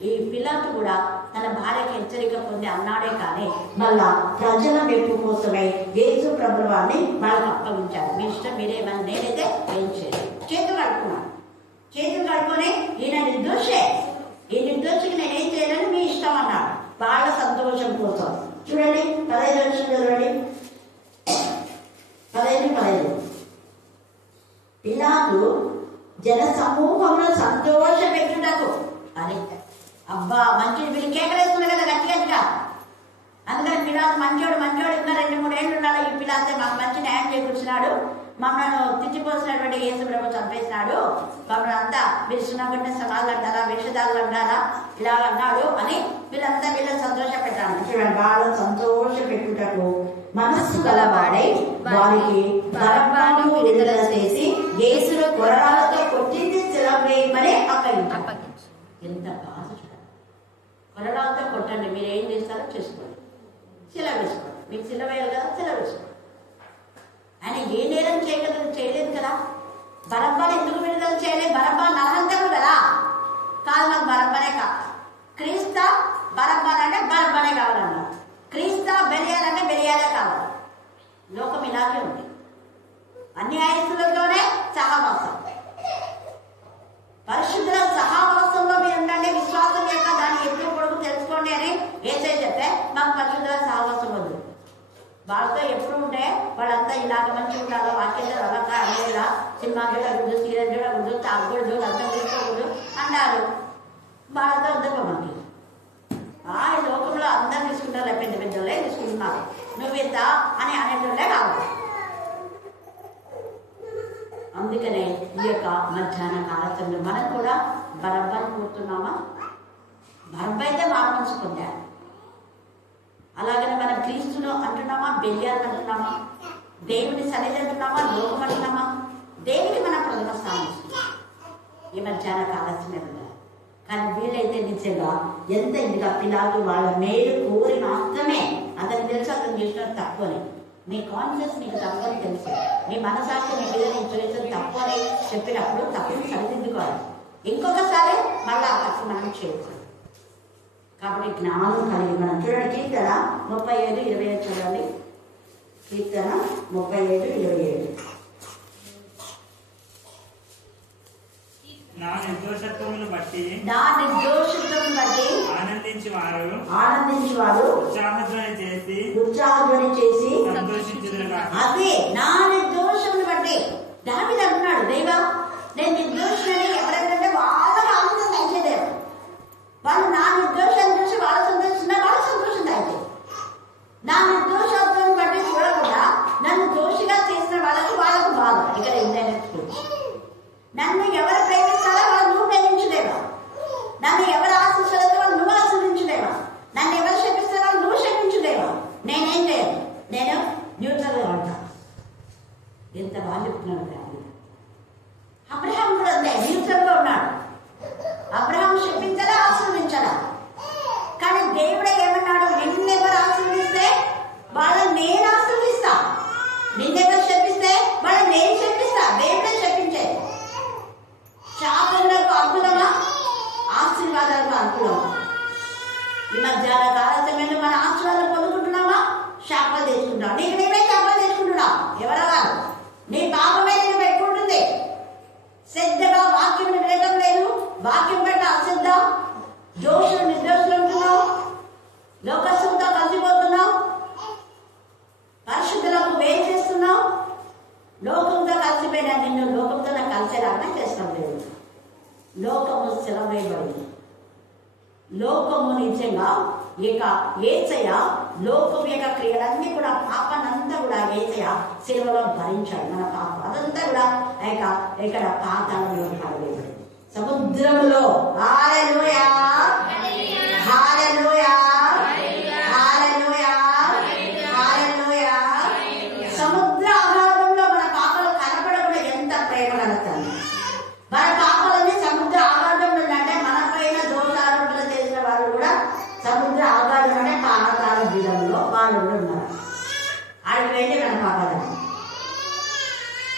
ఈ పిలాతు కూడా తన భార్యకి హెచ్చరిక పొంది అన్నాడే కానీ మళ్ళా ప్రజల మెప్పు కోసమే యేసు ప్రభువాన్ని వాళ్ళకి అప్పగించారు. మీ ఇష్టం, మీరేమని నేనైతే ఏం చేయలేదు. చేతులు కడుక్కొని ఈయన నిర్దోషే, ఈ నిర్దోషికి నేనేం చేయలేని మీ ఇష్టం అన్నాడు. వాళ్ళ సంతోషం కోసం. చూడండి 15 వచ్చింది చూడండి, 15. పిలాతు జన సమూహంలో సంతోష పెట్టుటకు అని అబ్బా మంచి వీళ్ళు కేకలేస్తున్నారు కదా గట్టిగా. అందుకని పిలాతు మంచోడు ఇంకా 2-3 ఏళ్ళు ఉండాలి. ఈ పిలాతే మాకు మంచి న్యాయం చేకూర్చున్నాడు, మమ్మల్ని తిట్టిపోసినటువంటి యేసు ప్రభు చంపేసినాడు, మమ్మల్ని అంతా మీరు సున్నగొట్టిన సమాలు అంటారా, వేషధారులు అంటారా, ఇలా అన్నాడు అని వీళ్ళంతా వీళ్ళని సంతోష పెట్టాను. చూడండి, వాళ్ళు సంతోష పెట్టుటకు మనస్సు గలవాడై వారికి బరబ్బను విడుదల చేసి యేసును కొరడాలతో కొట్టింది శిలువ వేయమని అప్పగించారు. ఎంత బాధ చూడండి. కొరడాలతో కొట్టండి, మీరు ఏం చేస్తారో చేసుకోండి, శిలువ వేసుకోండి, మీకు శిలువ వేయాలి కదా, శిలువ వేసుకోండి. ఆయన ఏ నేరం చేయలేదు కదా. బరబ్బాని ఎందుకు విడుదల చేయలేదు? బరబ్బా నరహంతకుడు కదా. కాదు, నాకు బరబ్బనే కావాలి. క్రీస్తా బరబ్బానంటే బరబ్బనే కావాలన్నారు. క్రీస్తా బెలియాలంటే బెలియాలే కావాలి. లోకం ఇలాగే ఉంది. అన్యాయస్తులతోనే సహవాసం, పరిశుద్ధుల సహవాసంలో మీరు ఉండండి, విశ్వాసం యొక్క దాన్ని ఎప్పుడు పొడుగు తెలుసుకోండి అని యేసయ్య చెప్తే మాకు పరిశుద్ధుల సహవాసం వద్దు. వాళ్ళతో ఎప్పుడు ఉంటే వాళ్ళంతా ఇలాగ మంచిగా ఉండాలో, వాక్యం చదవక అనేలా, సినిమా చూడకూడదు, సీరియల్ చూడకూడదు, తాగకూడదు, అర్థం చేసుకోకూడదు అన్నారు. వాళ్ళతో వద్దు మనకి. ఈ లోకంలో అందరు తీసుకుంటారు, పెద్ద పెద్దోళ్ళే తీసుకుంటున్నారు, నువ్వెంత అని అనేటోళ్ళే కావాలి. అందుకనే ఈ యొక్క మధ్యాహ్న కాలచంలో మనం కూడా బరబ్బని కోరుతున్నామా? బరబ్బ అయితే మారు మనసు పొందారు. అలాగనే మనం క్రీస్తును అంటున్నామా, బెలియాలను అంటున్నామా, దేవుని సన్నిధి అంటున్నామా, లోకం అంటున్నామా? దేవుని మనం ప్రథమ స్థానం ఇస్తున్నాం ఈ మధ్యాహ్న కాలచంలో. కానీ వీళ్ళైతే నిజంగా ఎంత ఇదిగా పిల్లలు వాళ్ళ మేలు కోరి మాత్రమే, అతనికి తెలుసు అతను చేసిన తక్కువని, మీ కాన్షియస్ మీకు తప్పని తెలుసు, మీ మనసాక్షి మీ మీద నేను చేసిన తప్పు అని చెప్పినప్పుడు తప్పుని సరిదిద్దుకోవాలి. ఇంకొకసారి మళ్ళీ ఆ తప్పు మనం చేయకూడదు. కాబట్టి జ్ఞానం కలిగి మనం చూడండి. కీర్తన 35:27 చూడండి. కీర్తన 35:27. నా నిర్దోషత్వమును బట్టి ఆనందించి ఆనందించి వారు ఉత్సాహధ్వని చేసి సంతోషించుదురుగా. అదే నా నిర్దోషమును బట్టి దావీదు అంటున్నాడు, దేవా నేను నిర్దోషులని ఎవరైనా బాగా ఆనందం దయచేదేవా, వాళ్ళు నా నిర్దోషాన్ని చూసి వాళ్ళు సంతోషిస్తున్నా వాళ్ళ సంతోషం దయచే. నా నిర్దోషాన్ని బట్టి చూడకుండా నన్ను దోషిగా చేసిన వాళ్ళకు బాధ. ఇక్కడ ఏంటంటే నన్ను ఎవరు ప్రేమిస్తారో వాళ్ళు నువ్వు ప్రేమించుదేవా, నన్ను ఎవరు ఆశిస్తారో వాళ్ళు నువ్వు ఆశీర్వించుదేవా, నన్ను ఎవరు శపిస్తారో వాళ్ళు నువ్వు శపించుదేవా. నేనేం చేయను, నేను న్యూట్రల్గా ఉంటాను. ఎంత బాగా చెప్తున్నాడు. అబ్రహాం కూడా అంతే, న్యూట్రల్గా ఉన్నాడు. అబ్రహాం శపించాలా ఆశీర్వించాలా, కానీ దేవుడే ఏమన్నాడు, నిన్నెవరు ఆశీర్విస్తే వాళ్ళని నేను ఆశీర్విస్తా, నిన్నెవరు శపిస్తే వాళ్ళని నేను శపిస్తా. దేవుడే శపించేది. శాపములకు అనుకూలమా, ఆశీర్వాదాలకు అనుకూలమా? ఈ మధ్యాహ్న కాల సమయంలో మన ఆశీర్వాదాలు పొందుకుంటున్నామా, శాపాలు తెచ్చుకుంటాం. నీకు నీవే శాపాలు తెచ్చుకుంటున్నావు. ఎవరో కాదు, నీ పాపమే నేను పెట్టుకుంటుంది. శ్రద్ధగా వాక్యం వినడం లేదు, వాక్యం పట్ల అశ్రద్ధ, దోషులు నిర్దోషులు ఉంటున్నావు, లోకస్తులతో కలిసిపోతున్నావు, పరిశుద్ధులకు వేరు చేస్తున్నావు. లోకంతో కలిసిపోయినా నిన్ను లోకంతో నాకు కలిసేలాగా చేస్తాం. లేదు, లోకము సెలవేయబడింది. లోకము నిజంగా ఇక ఏసయ్య లోకం యొక్క క్రియలన్నీ కూడా పాపనంతా కూడా ఏసయ్య సిలువలో భరించాడు. మన పాపం అదంతా కూడా ఇక్కడ పాతాళంలో పడవేయబడింది, సముద్రంలో. హల్లెలూయా, హల్లెలూయా, హల్లెలూయా, హల్లెలూయా. సముద్ర ఆహారంలో మన పాపలు కనపడకుండా ఎంత ప్రేమ కలుగుతుంది. మన పాపాలన్నీ సముద్ర ఆగాధంలో అంటే మన పైన దోషారోపణ చేసిన వాళ్ళు కూడా సముద్ర ఆగాధంలోనే పాతాళ దినంలో వాళ్ళు కూడా ఉన్నారు. ఆడికి వెళ్ళి మన పాపాలని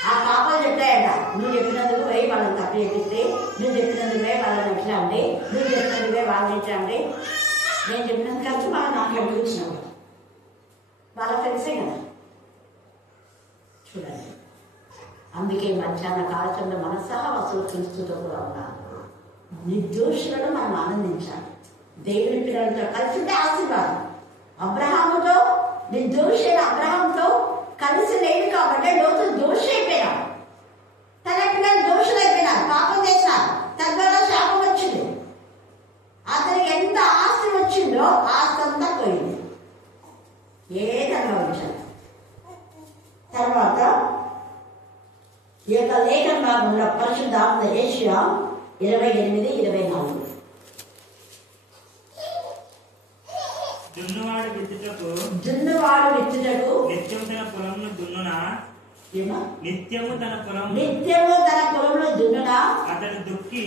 ఆ పాపాలు చెప్పాయట, నువ్వు చెప్పినందుకు పోయి వాళ్ళని తప్పు చేపిస్తే, నువ్వు చెప్పినందుకు పోయి వాళ్ళని ఎట్లా అండి, నువ్వు చెప్పినందుకు పోయి వాళ్ళని ఎట్లా అండి, నేను చెప్పినందుకు కలిసి వాళ్ళు నాకు అనిపించినావు. వాళ్ళకి తెలిసే కదా. చూడండి, అందుకే మధ్యాహ్న కాలచంలో మనసహవసులు క్రీస్తుతో కూడా ఉన్నారు. నిర్దోషులను మనం ఆనందించాలి. దేవుని పిల్లలతో కలిసి ఆశీర్వాదం. అబ్రహాముతో నిర్దోషి అయిన అబ్రహాంతో కలిసి లేడు కాబట్టి లోతు దోషి అయిపోయినాడు. తన పిల్లలు దోషులు అయిపోయినారు, పాపం చేశారు, తద్వారా శాపం వచ్చింది. అతనికి ఎంత ఆస్తి వచ్చిందో ఆస్తి అంతా పోయింది, ఏది అనుభవించాలి. తర్వాత ఈ యొక్క లేఖన భాగంలో పరిశుద్ధాత్మ యెషయా 28:24 దున్నువాడు విత్తుటకు నిత్యము తన పొలంలో దున్నునా, నిత్యము తన పొలంలో దున్నునా, అతడు దుక్కి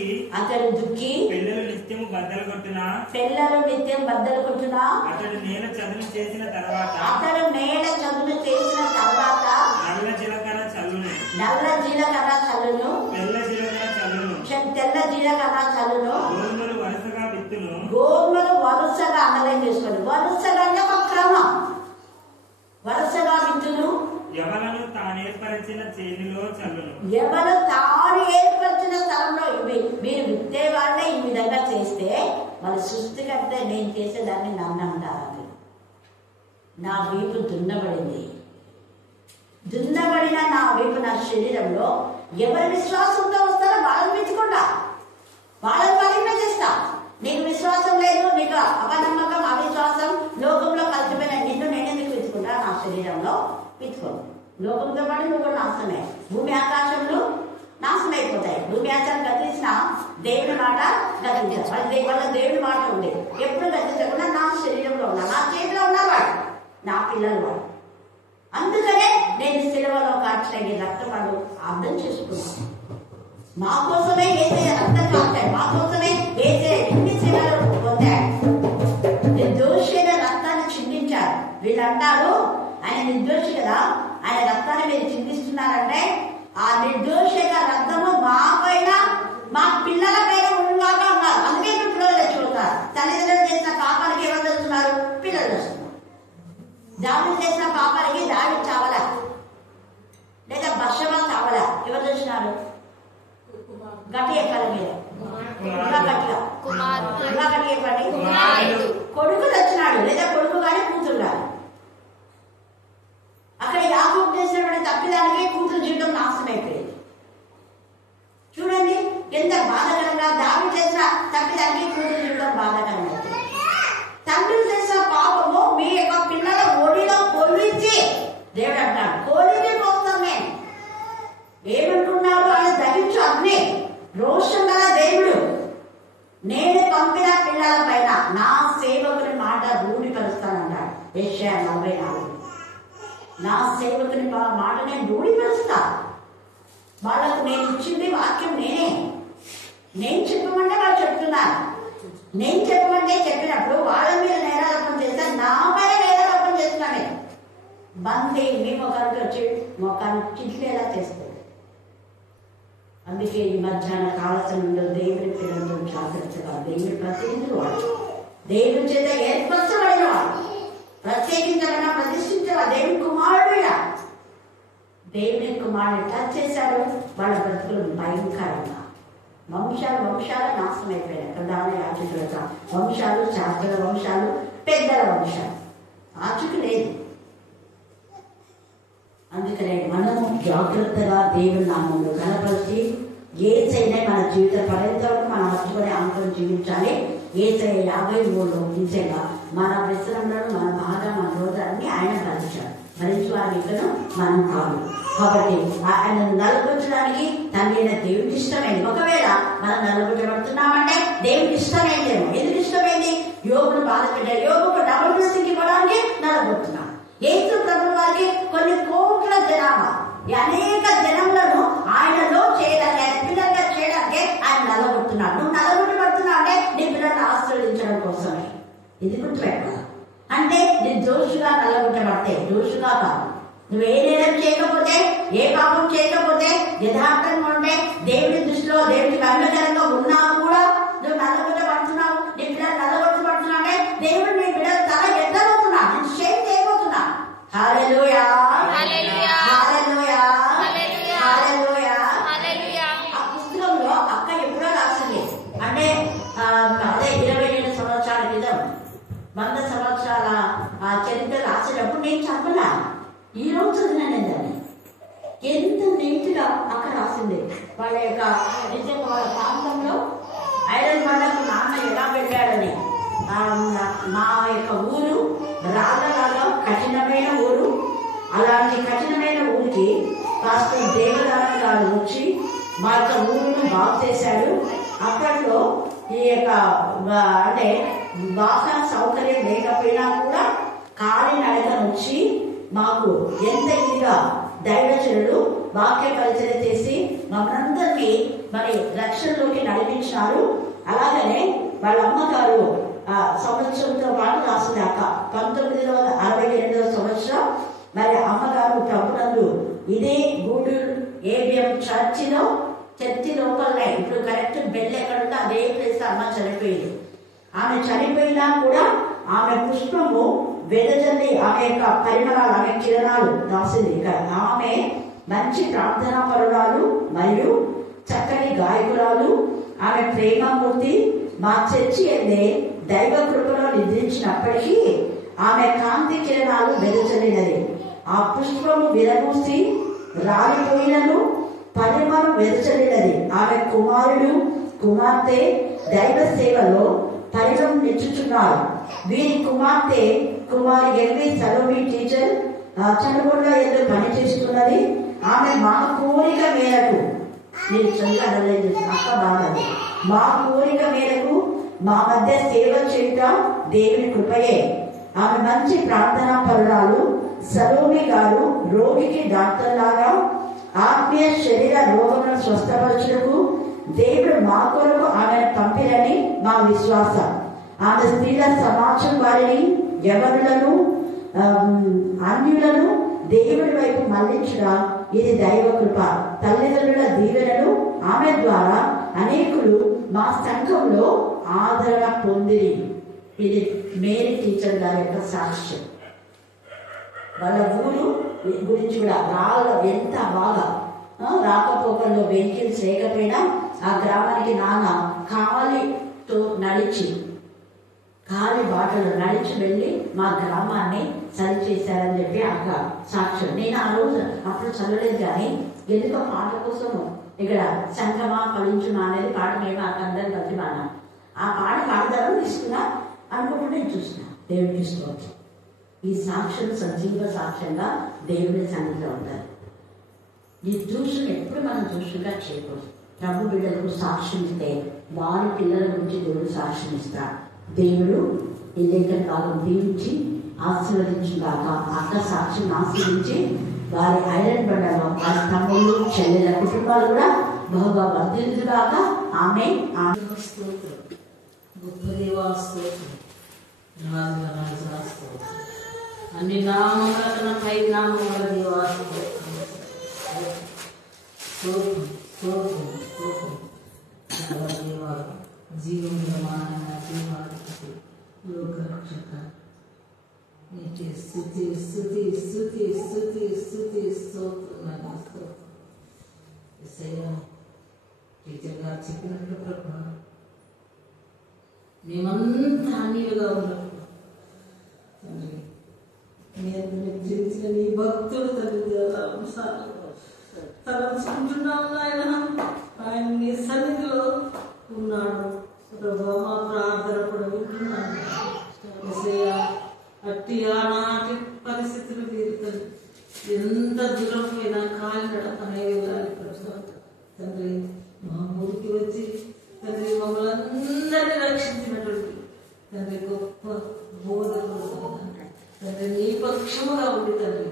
పిల్లలు నిత్యము బద్దలు కొట్టునా, అతడు నేల చదును చేసిన తర్వాత నల్ల జీలకర్ర చల్లును, తెల్ల జీలకర్ర చల్లును, గోధుమలు వరుసగా అన్నదేం చేసుకోండి. వరుసగా ఒక క్రమం, వరుసగా విత్తును. ఎవలను తాను ఏర్పరిచిన చేనులో చల్లును. ఎవరు తాను ఏర్పరిచిన స్థలంలో మీరు విత్తే వాళ్ళే ఈ విధంగా చేస్తే వాళ్ళ సృష్టికర్త నేను చేసేదాన్ని నన్ను అంటారు. నా వీపు దున్నబడింది, దున్నబడిన నా వీపు నా శరీరంలో ఎవరి విశ్వాసంతో వస్తారో వాళ్ళని మెచ్చుకుంటా, వాళ్ళని ఫలింపజేస్తా. నీకు విశ్వాసం లేదు, నీకు అపనమ్మకం, అవిశ్వాసం, లోకంలో కలిసిపోయిన నిన్ను నేను ఎందుకు మెచ్చుకుంటా? నా శరీరంలో మెచ్చుకో. లోకంతో పాటు నువ్వు కూడా నాశనమే. భూమి ఆకాశంలో నాశనం అయిపోతాయి. భూమి ఆకాశం గతించిన దేవుని మాట గతించారు. వాళ్ళ దేవుని మాట ఉంది, ఎప్పుడు గతించకుండా నా శరీరంలో ఉన్నా, నా చేతిలో ఉన్నవాడు, నా పిల్లలు వాడు. అందుకనే నేను సిలువలో కార్చిన ఈ రక్తపాలు అర్థం చేసుకున్నాను. మా కోసమే ఏసయ్య రక్తం కాచాడు, మా కోసమే ఏసయ్య ఎన్ని సేవలు పొందాడు. నిర్దోషైన రక్తాన్ని చిందించాడు. వీళ్ళు అంటారు ఆయన నిర్దోషి కదా, ఆయన రక్తాన్ని మీరు చిందిస్తున్నారంటే ఆ నిర్దోషైన రక్తము మా పైన మా పిల్లల పైన ఉండగా ఉన్నారు. అందుకే పిల్లలు తెచ్చుకుంటారు. తల్లిదండ్రులు చేసిన పాపానికి ఎవరు తెస్తున్నారు? పిల్లలు తెస్తున్నారు. దావీదు చేసిన పాపానికి దావీదు చావలా, లేదా బత్షెబా చావలా. ఎవరు తెచ్చినారు? గట్టి ఎక్కడ మీరు, ఇంకా గట్టిగా, ఇంకా గట్టి చెప్పండి. యెషయా 44. నా సేవకుని మాట నేను రూఢిపరుస్తా. వాళ్ళకు నేను ఇచ్చింది వాక్యం నేనే. నేను చెప్పమంటే వాళ్ళు చెప్తున్నారు. నేను చెప్పమంటే చెప్పినప్పుడు వాళ్ళ మీద నేరారోపణ చేస్తాను, నా పైన నేరారోపణ చేస్తున్నాను. నేను బందీ మీ మొఖానికి వచ్చి మొఖాన్ని చిట్లేలా చేస్తుంది. అందుకే ఈ మధ్యాహ్న కాల సమయంలో దేవుని పిల్లలతో జాగ్రత్తగా, దేవుని ప్రతినిధులు వాడు, దేవుని చేత ఏర్పరచబడిన వాడు, ప్రత్యేకించబడిన ప్రతిష్ఠించిన దేవుని కుమారుడు. దేవుని కుమారుని టచ్ చేశాడు, వాళ్ళ బ్రతుకులు భయంకరంగా వంశాలు నాశనం అయిపోయాయి. ప్రధాన యాజకుల వంశాలు, శాస్త్రుల వంశాలు, పెద్దల వంశాలు, ఆచూకు లేదు. అందుకనే మనము జాగ్రత్తగా దేవుని నామంలో కనపరిచి ఏసైనా మన జీవిత పర్యంతరం మనం హత్తుకునే ఆందోళన జీవించాలి. ఏసై 53లో నిజంగా మన వ్యసనంలో మన బాధ మన రోజులన్నీ ఆయన భరించాలి. ఇక్కడ మనం కాదు. కాబట్టి ఆయన నలుగుచ్చడానికి తండ్రి దేవుడికి ఇష్టమైంది. ఒకవేళ మనం నలుగుచ్చబడుతున్నామంటే దేవుడికి ఇష్టమైందేమో. ఎందుకు ఇష్టమైంది? యోగును బాధ పెట్టారు. యోగుకు డబుల్ బ్లెస్సింగ్ ఇవ్వడానికి నలుగుతున్నాం. యేసు ప్రభు వారికి కొన్ని కోట్ల జనాభా, అనేక జనములను ఆయనలో చేయడానికి, ఆయన పిల్లలుగా చేయడానికి ఆయన నలగొడుతున్నాడు. నువ్వు నలగొట్టబడుతున్నావు అంటే నీ పిల్లల్ని ఆశీర్వదించడం కోసమే. ఇది గుర్తుపెట్టాలి. అంటే నీ దోషుగా నలగొట్టబడితే, దోషుగా కాదు. నువ్వు ఏ నేరం చేయకపోతే, ఏ పాపం చేయకపోతే, యథార్థంగా ఉంటే, దేవుడి దృష్టిలో దేవుడికి అంగకరంగా ఉన్నా కూడా నువ్వు నలగొట్టబడుతున్నావు, నీ పిల్లలు నలగొట్టబడుతున్నావు అంటే దేవుడు నీ బిడ్డ తల ఎత్తబోతున్నా, నేను షేమ్ చేయబోతున్నా. హల్లెలూయా, హల్లెలూయా, హల్లెలూయా, హల్లెలూయా, హల్లెలూయా. హల్లెలూయా. ఆ పుస్తకంలో అక్క ఎప్పుడో రాసింది. అంటే అదే 27 సంవత్సరాల క్రితం, 100 సంవత్సరాల చరిత్ర రాసేటప్పుడు నేను చెప్పలా. ఈ రోజు చదివినాను దాన్ని. ఎంత నీట్గా అక్క రాసింది. వాళ్ళ యొక్క నిజంగా వాళ్ళ ప్రాంతంలో ఐరన్ బండకు నాన్న ఎలా పెట్టాడని. మా యొక్క ఊరు రాళ్ళలాగా కఠినమైన ఊరు. అలాంటి కఠినమైన ఊరికి కాస్త దేవదానం గారు వచ్చి మా యొక్క ఊరును బాగు చేశాడు. అప్పట్లో ఈ యొక్క అంటే వాహన సౌకర్యం లేకపోయినా కూడా కాలినడకన వచ్చి మాకు ఎంత ఇదిగా దైవజనులు వాక్య పరిచయం చేసి మనందరికీ మరి రక్షణలోకి నడిపించినారు. అలాగనే వాళ్ళ అమ్మగారు సంవత్సరంతో పాటు రాసింది అక్క. 1962వ సంవత్సరం మరి అమ్మగారు ప్రభునందు ఇదే గూడూరు ఏబిఎం చర్చి లోపలనే, ఇప్పుడు కరెక్ట్ బెల్ ఎక్కడుందో అదే ప్లేస్ అమ్మ చనిపోయింది. ఆమె చనిపోయినా కూడా ఆమె పుష్పము వెదజల్లి ఆమె యొక్క పరిమళాలు, ఆమె కిరణాలు రాసింది. ఇక్కడ ఆమె మంచి ప్రార్థనా పరురాలు మరియు చక్కని గాయకురాలు. ఆమె ప్రేమమూర్తి. మా చర్చి అయితే దైవ కృపలో నిద్రించినప్పటికీ ఆమె కాంతి కిరణాలు వెదజల్లినది. ఆ పుష్పము విరమూసి రాలిపోయినను పరిమళం వెదజల్లినది. ఆమె కుమారుడు కుమార్తె దైవ సేవలో పరిమళం నిచ్చుచున్నారు. వీరి కుమార్తె కుమారి ఎల్వి సలోమి టీచర్ చనుగొండ ఎందుకు పనిచేస్తున్నది. ఆమె మా కోరిక మేరకు, నేను చదువు అక్క బాగా, మా కోరిక మేరకు మా మధ్య సేవ చేయుట దేవుని కృపయే. ఆమె మంచి ప్రార్థనా పరురాలు. సలోమి గారు రోగికి డాక్టర్ లాగా ఆత్మీయ శరీర రోగములను స్వస్థపరచుటకు దేవుడు మా కొరకు ఆమెను పంపినని మా విశ్వాసం. ఆమె స్త్రీల సమాజం వారిని, యవనులను, అన్యులను దేవుడి వైపు మళ్లించడం ఇది దైవ కృప. తల్లిదండ్రుల దీవెనలు ఆమె ద్వారా అనేకులు మా సంఘంలో ఆదరణ పొందిరి. ఇది మేరీ టీచర్ గారి యొక్క సాక్ష్యం. వాళ్ళ ఊరు గురించి కూడా ఎంత బాగా రాకపోకల్లో వెహికల్స్ లేకపోయినా ఆ గ్రామానికి నాన్న కాలితో నడిచి, కాలి బాటలు నడిచి వెళ్ళి మా గ్రామాన్ని సరి చేశారని చెప్పి అక్క సాక్ష్యం. నేను ఆ రోజు అప్పుడు చదవలేదు, కానీ ఎందుకో పాట కోసము ఇక్కడ సంగమా ఫలించుమా అనేది పాట మేము అందరం కలిసి పాడినాం. ఆ పాట పాడదామని తీసుకున్నా అనుకుంటూ నేను చూసిన దేవుడికి స్తోత్రం. ఈ సాక్ష్యం సజీవ సాక్ష్యంగా దేవుని సన్నిధిలో ఉంటారు. ఈ దూషణ ఎప్పుడు మనం దూషణగా చేయకూడదు. ప్రభు బిడ్డలకు సాక్ష్యం ఇస్తే వారి పిల్లల గురించి దేవుడు సాక్ష్యం ఇస్తాడు. దేవుడు ఈ లేఖన భాగం దీవించి ఆశీర్వదించుగాక. అక్క సాక్షిని ఆశీర్వించి వారి ఐరన్ బండలో వారి తమ్ముళ్ళు చెల్లెల కుటుంబాలు కూడా బహుగా వర్ధిల్లుగాక. ఆమె అన్ని నామముల పై నామముల దేవా జీవములమానీవాధిపతి లోకరక్షక నీకే స్తుతి స్తుతి స్తుతి స్తుతి స్తుతి స్తోత్రం. టీచర్ గారు చెప్పినట్టు ప్రభా మేమంతా అన్నిలుగా ఉన్నప్పుడు తండ్రి నేను తెలిసిన నీ భక్తుడు తండ్రి తలంచుకుంటున్నాను ఆయన నీ సన్నిధిలో ఉన్నాడు ప్రభా. మా ప్రార్థన కూడా వింటున్నాను. అట్టి ఆనాటి పరిస్థితులు తీరుతుంది. ఎంత దూరం పోయినా కాలినడకనే వెళ్ళాలి ప్రభా. తండ్రి మా ఊరికి వచ్చి తండ్రి మమ్మల్ని అందరినీ రక్షించినటువంటి తండ్రి గొప్ప బోధకుడు తండ్రి నీ పక్షముగా ఉంది తండ్రి.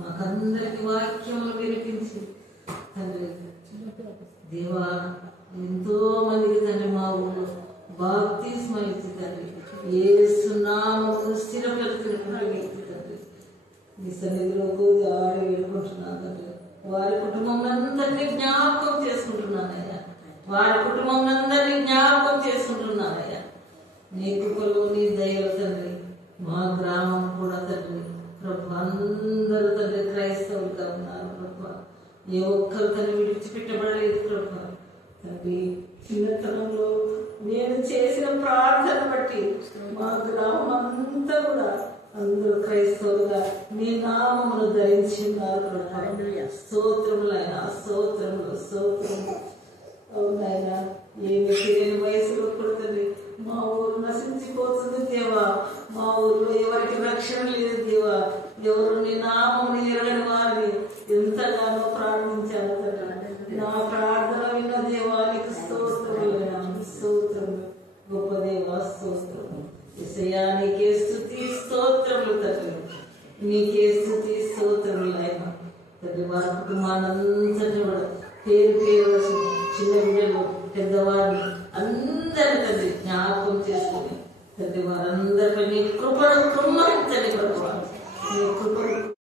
మాకందరికి వాక్యములు వినిపించి తండ్రి దేవా ఎంతో మందికి తండ్రి మా ఊళ్ళో బాప్తిస్మా ఇచ్చి తండ్రి యేసు నామమును స్థిరపరుస్తున్నటువంటి వ్యక్తి తండ్రి నీ సన్నిధిలో ఆడి వేడుకుంటున్నాను తండ్రి. వారి కుటుంబం అందరినీ జ్ఞాపకం చేసుకుంటున్నానయ్యా. వారి కుటుంబం అందరినీ జ్ఞాపకం చేసుకుంటున్నానయ్యా. నీ కృపలో నీ దయలు తండ్రి మా గ్రామం కూడా తండ్రి ప్రభు అందరూ తండ్రి క్రైస్తవులుగా ఉన్నారు ప్రభు. ఏ ఒక్కరు తండ్రి విడిచిపెట్టబడలేదు ప్రభు. తండ్రి చిన్నతనంలో నేను చేసిన ప్రార్థన బట్టి మా గ్రామం అంతా కూడా అందరూ క్రైస్తవులుగా నీ నామమును ధరించి ఉన్నారు ప్రభు. స్తోత్రములైనా స్తోత్రములు స్తోత్రములు. అవునైనా ఏమి తెలియని వయసులో కొడుతుంది మా ఊరు నశించిపోతుంది దేవా. మా ఊరిలో ఎవరికి రక్షణ లేదు దేవా. ఎవరు నీ నామముని ఎరగని వారిని ఎంతగానో ప్రార్థించాను తండ్రి. నా ప్రార్థన విన్న దేవానికి స్తోత్రములైనా స్తోత్రములు. గొప్ప దేవా స్తోత్రము. యేసయ్యా నీకే స్తుతి స్తోత్రములు తండ్రి. నీకే స్తుతి స్తోత్రములు అయినా తండ్రి. వారి కుటుంబానంతటి కూడా పేరు పేరు చిన్న బిడ్డలు పెద్దవారిని అందరి తండ్రి జ్ఞాపకం చేసుకుని తండ్రి వారందరిపై నీ కృపను కుమ్మరించండి ప్రభు. నీ కృపను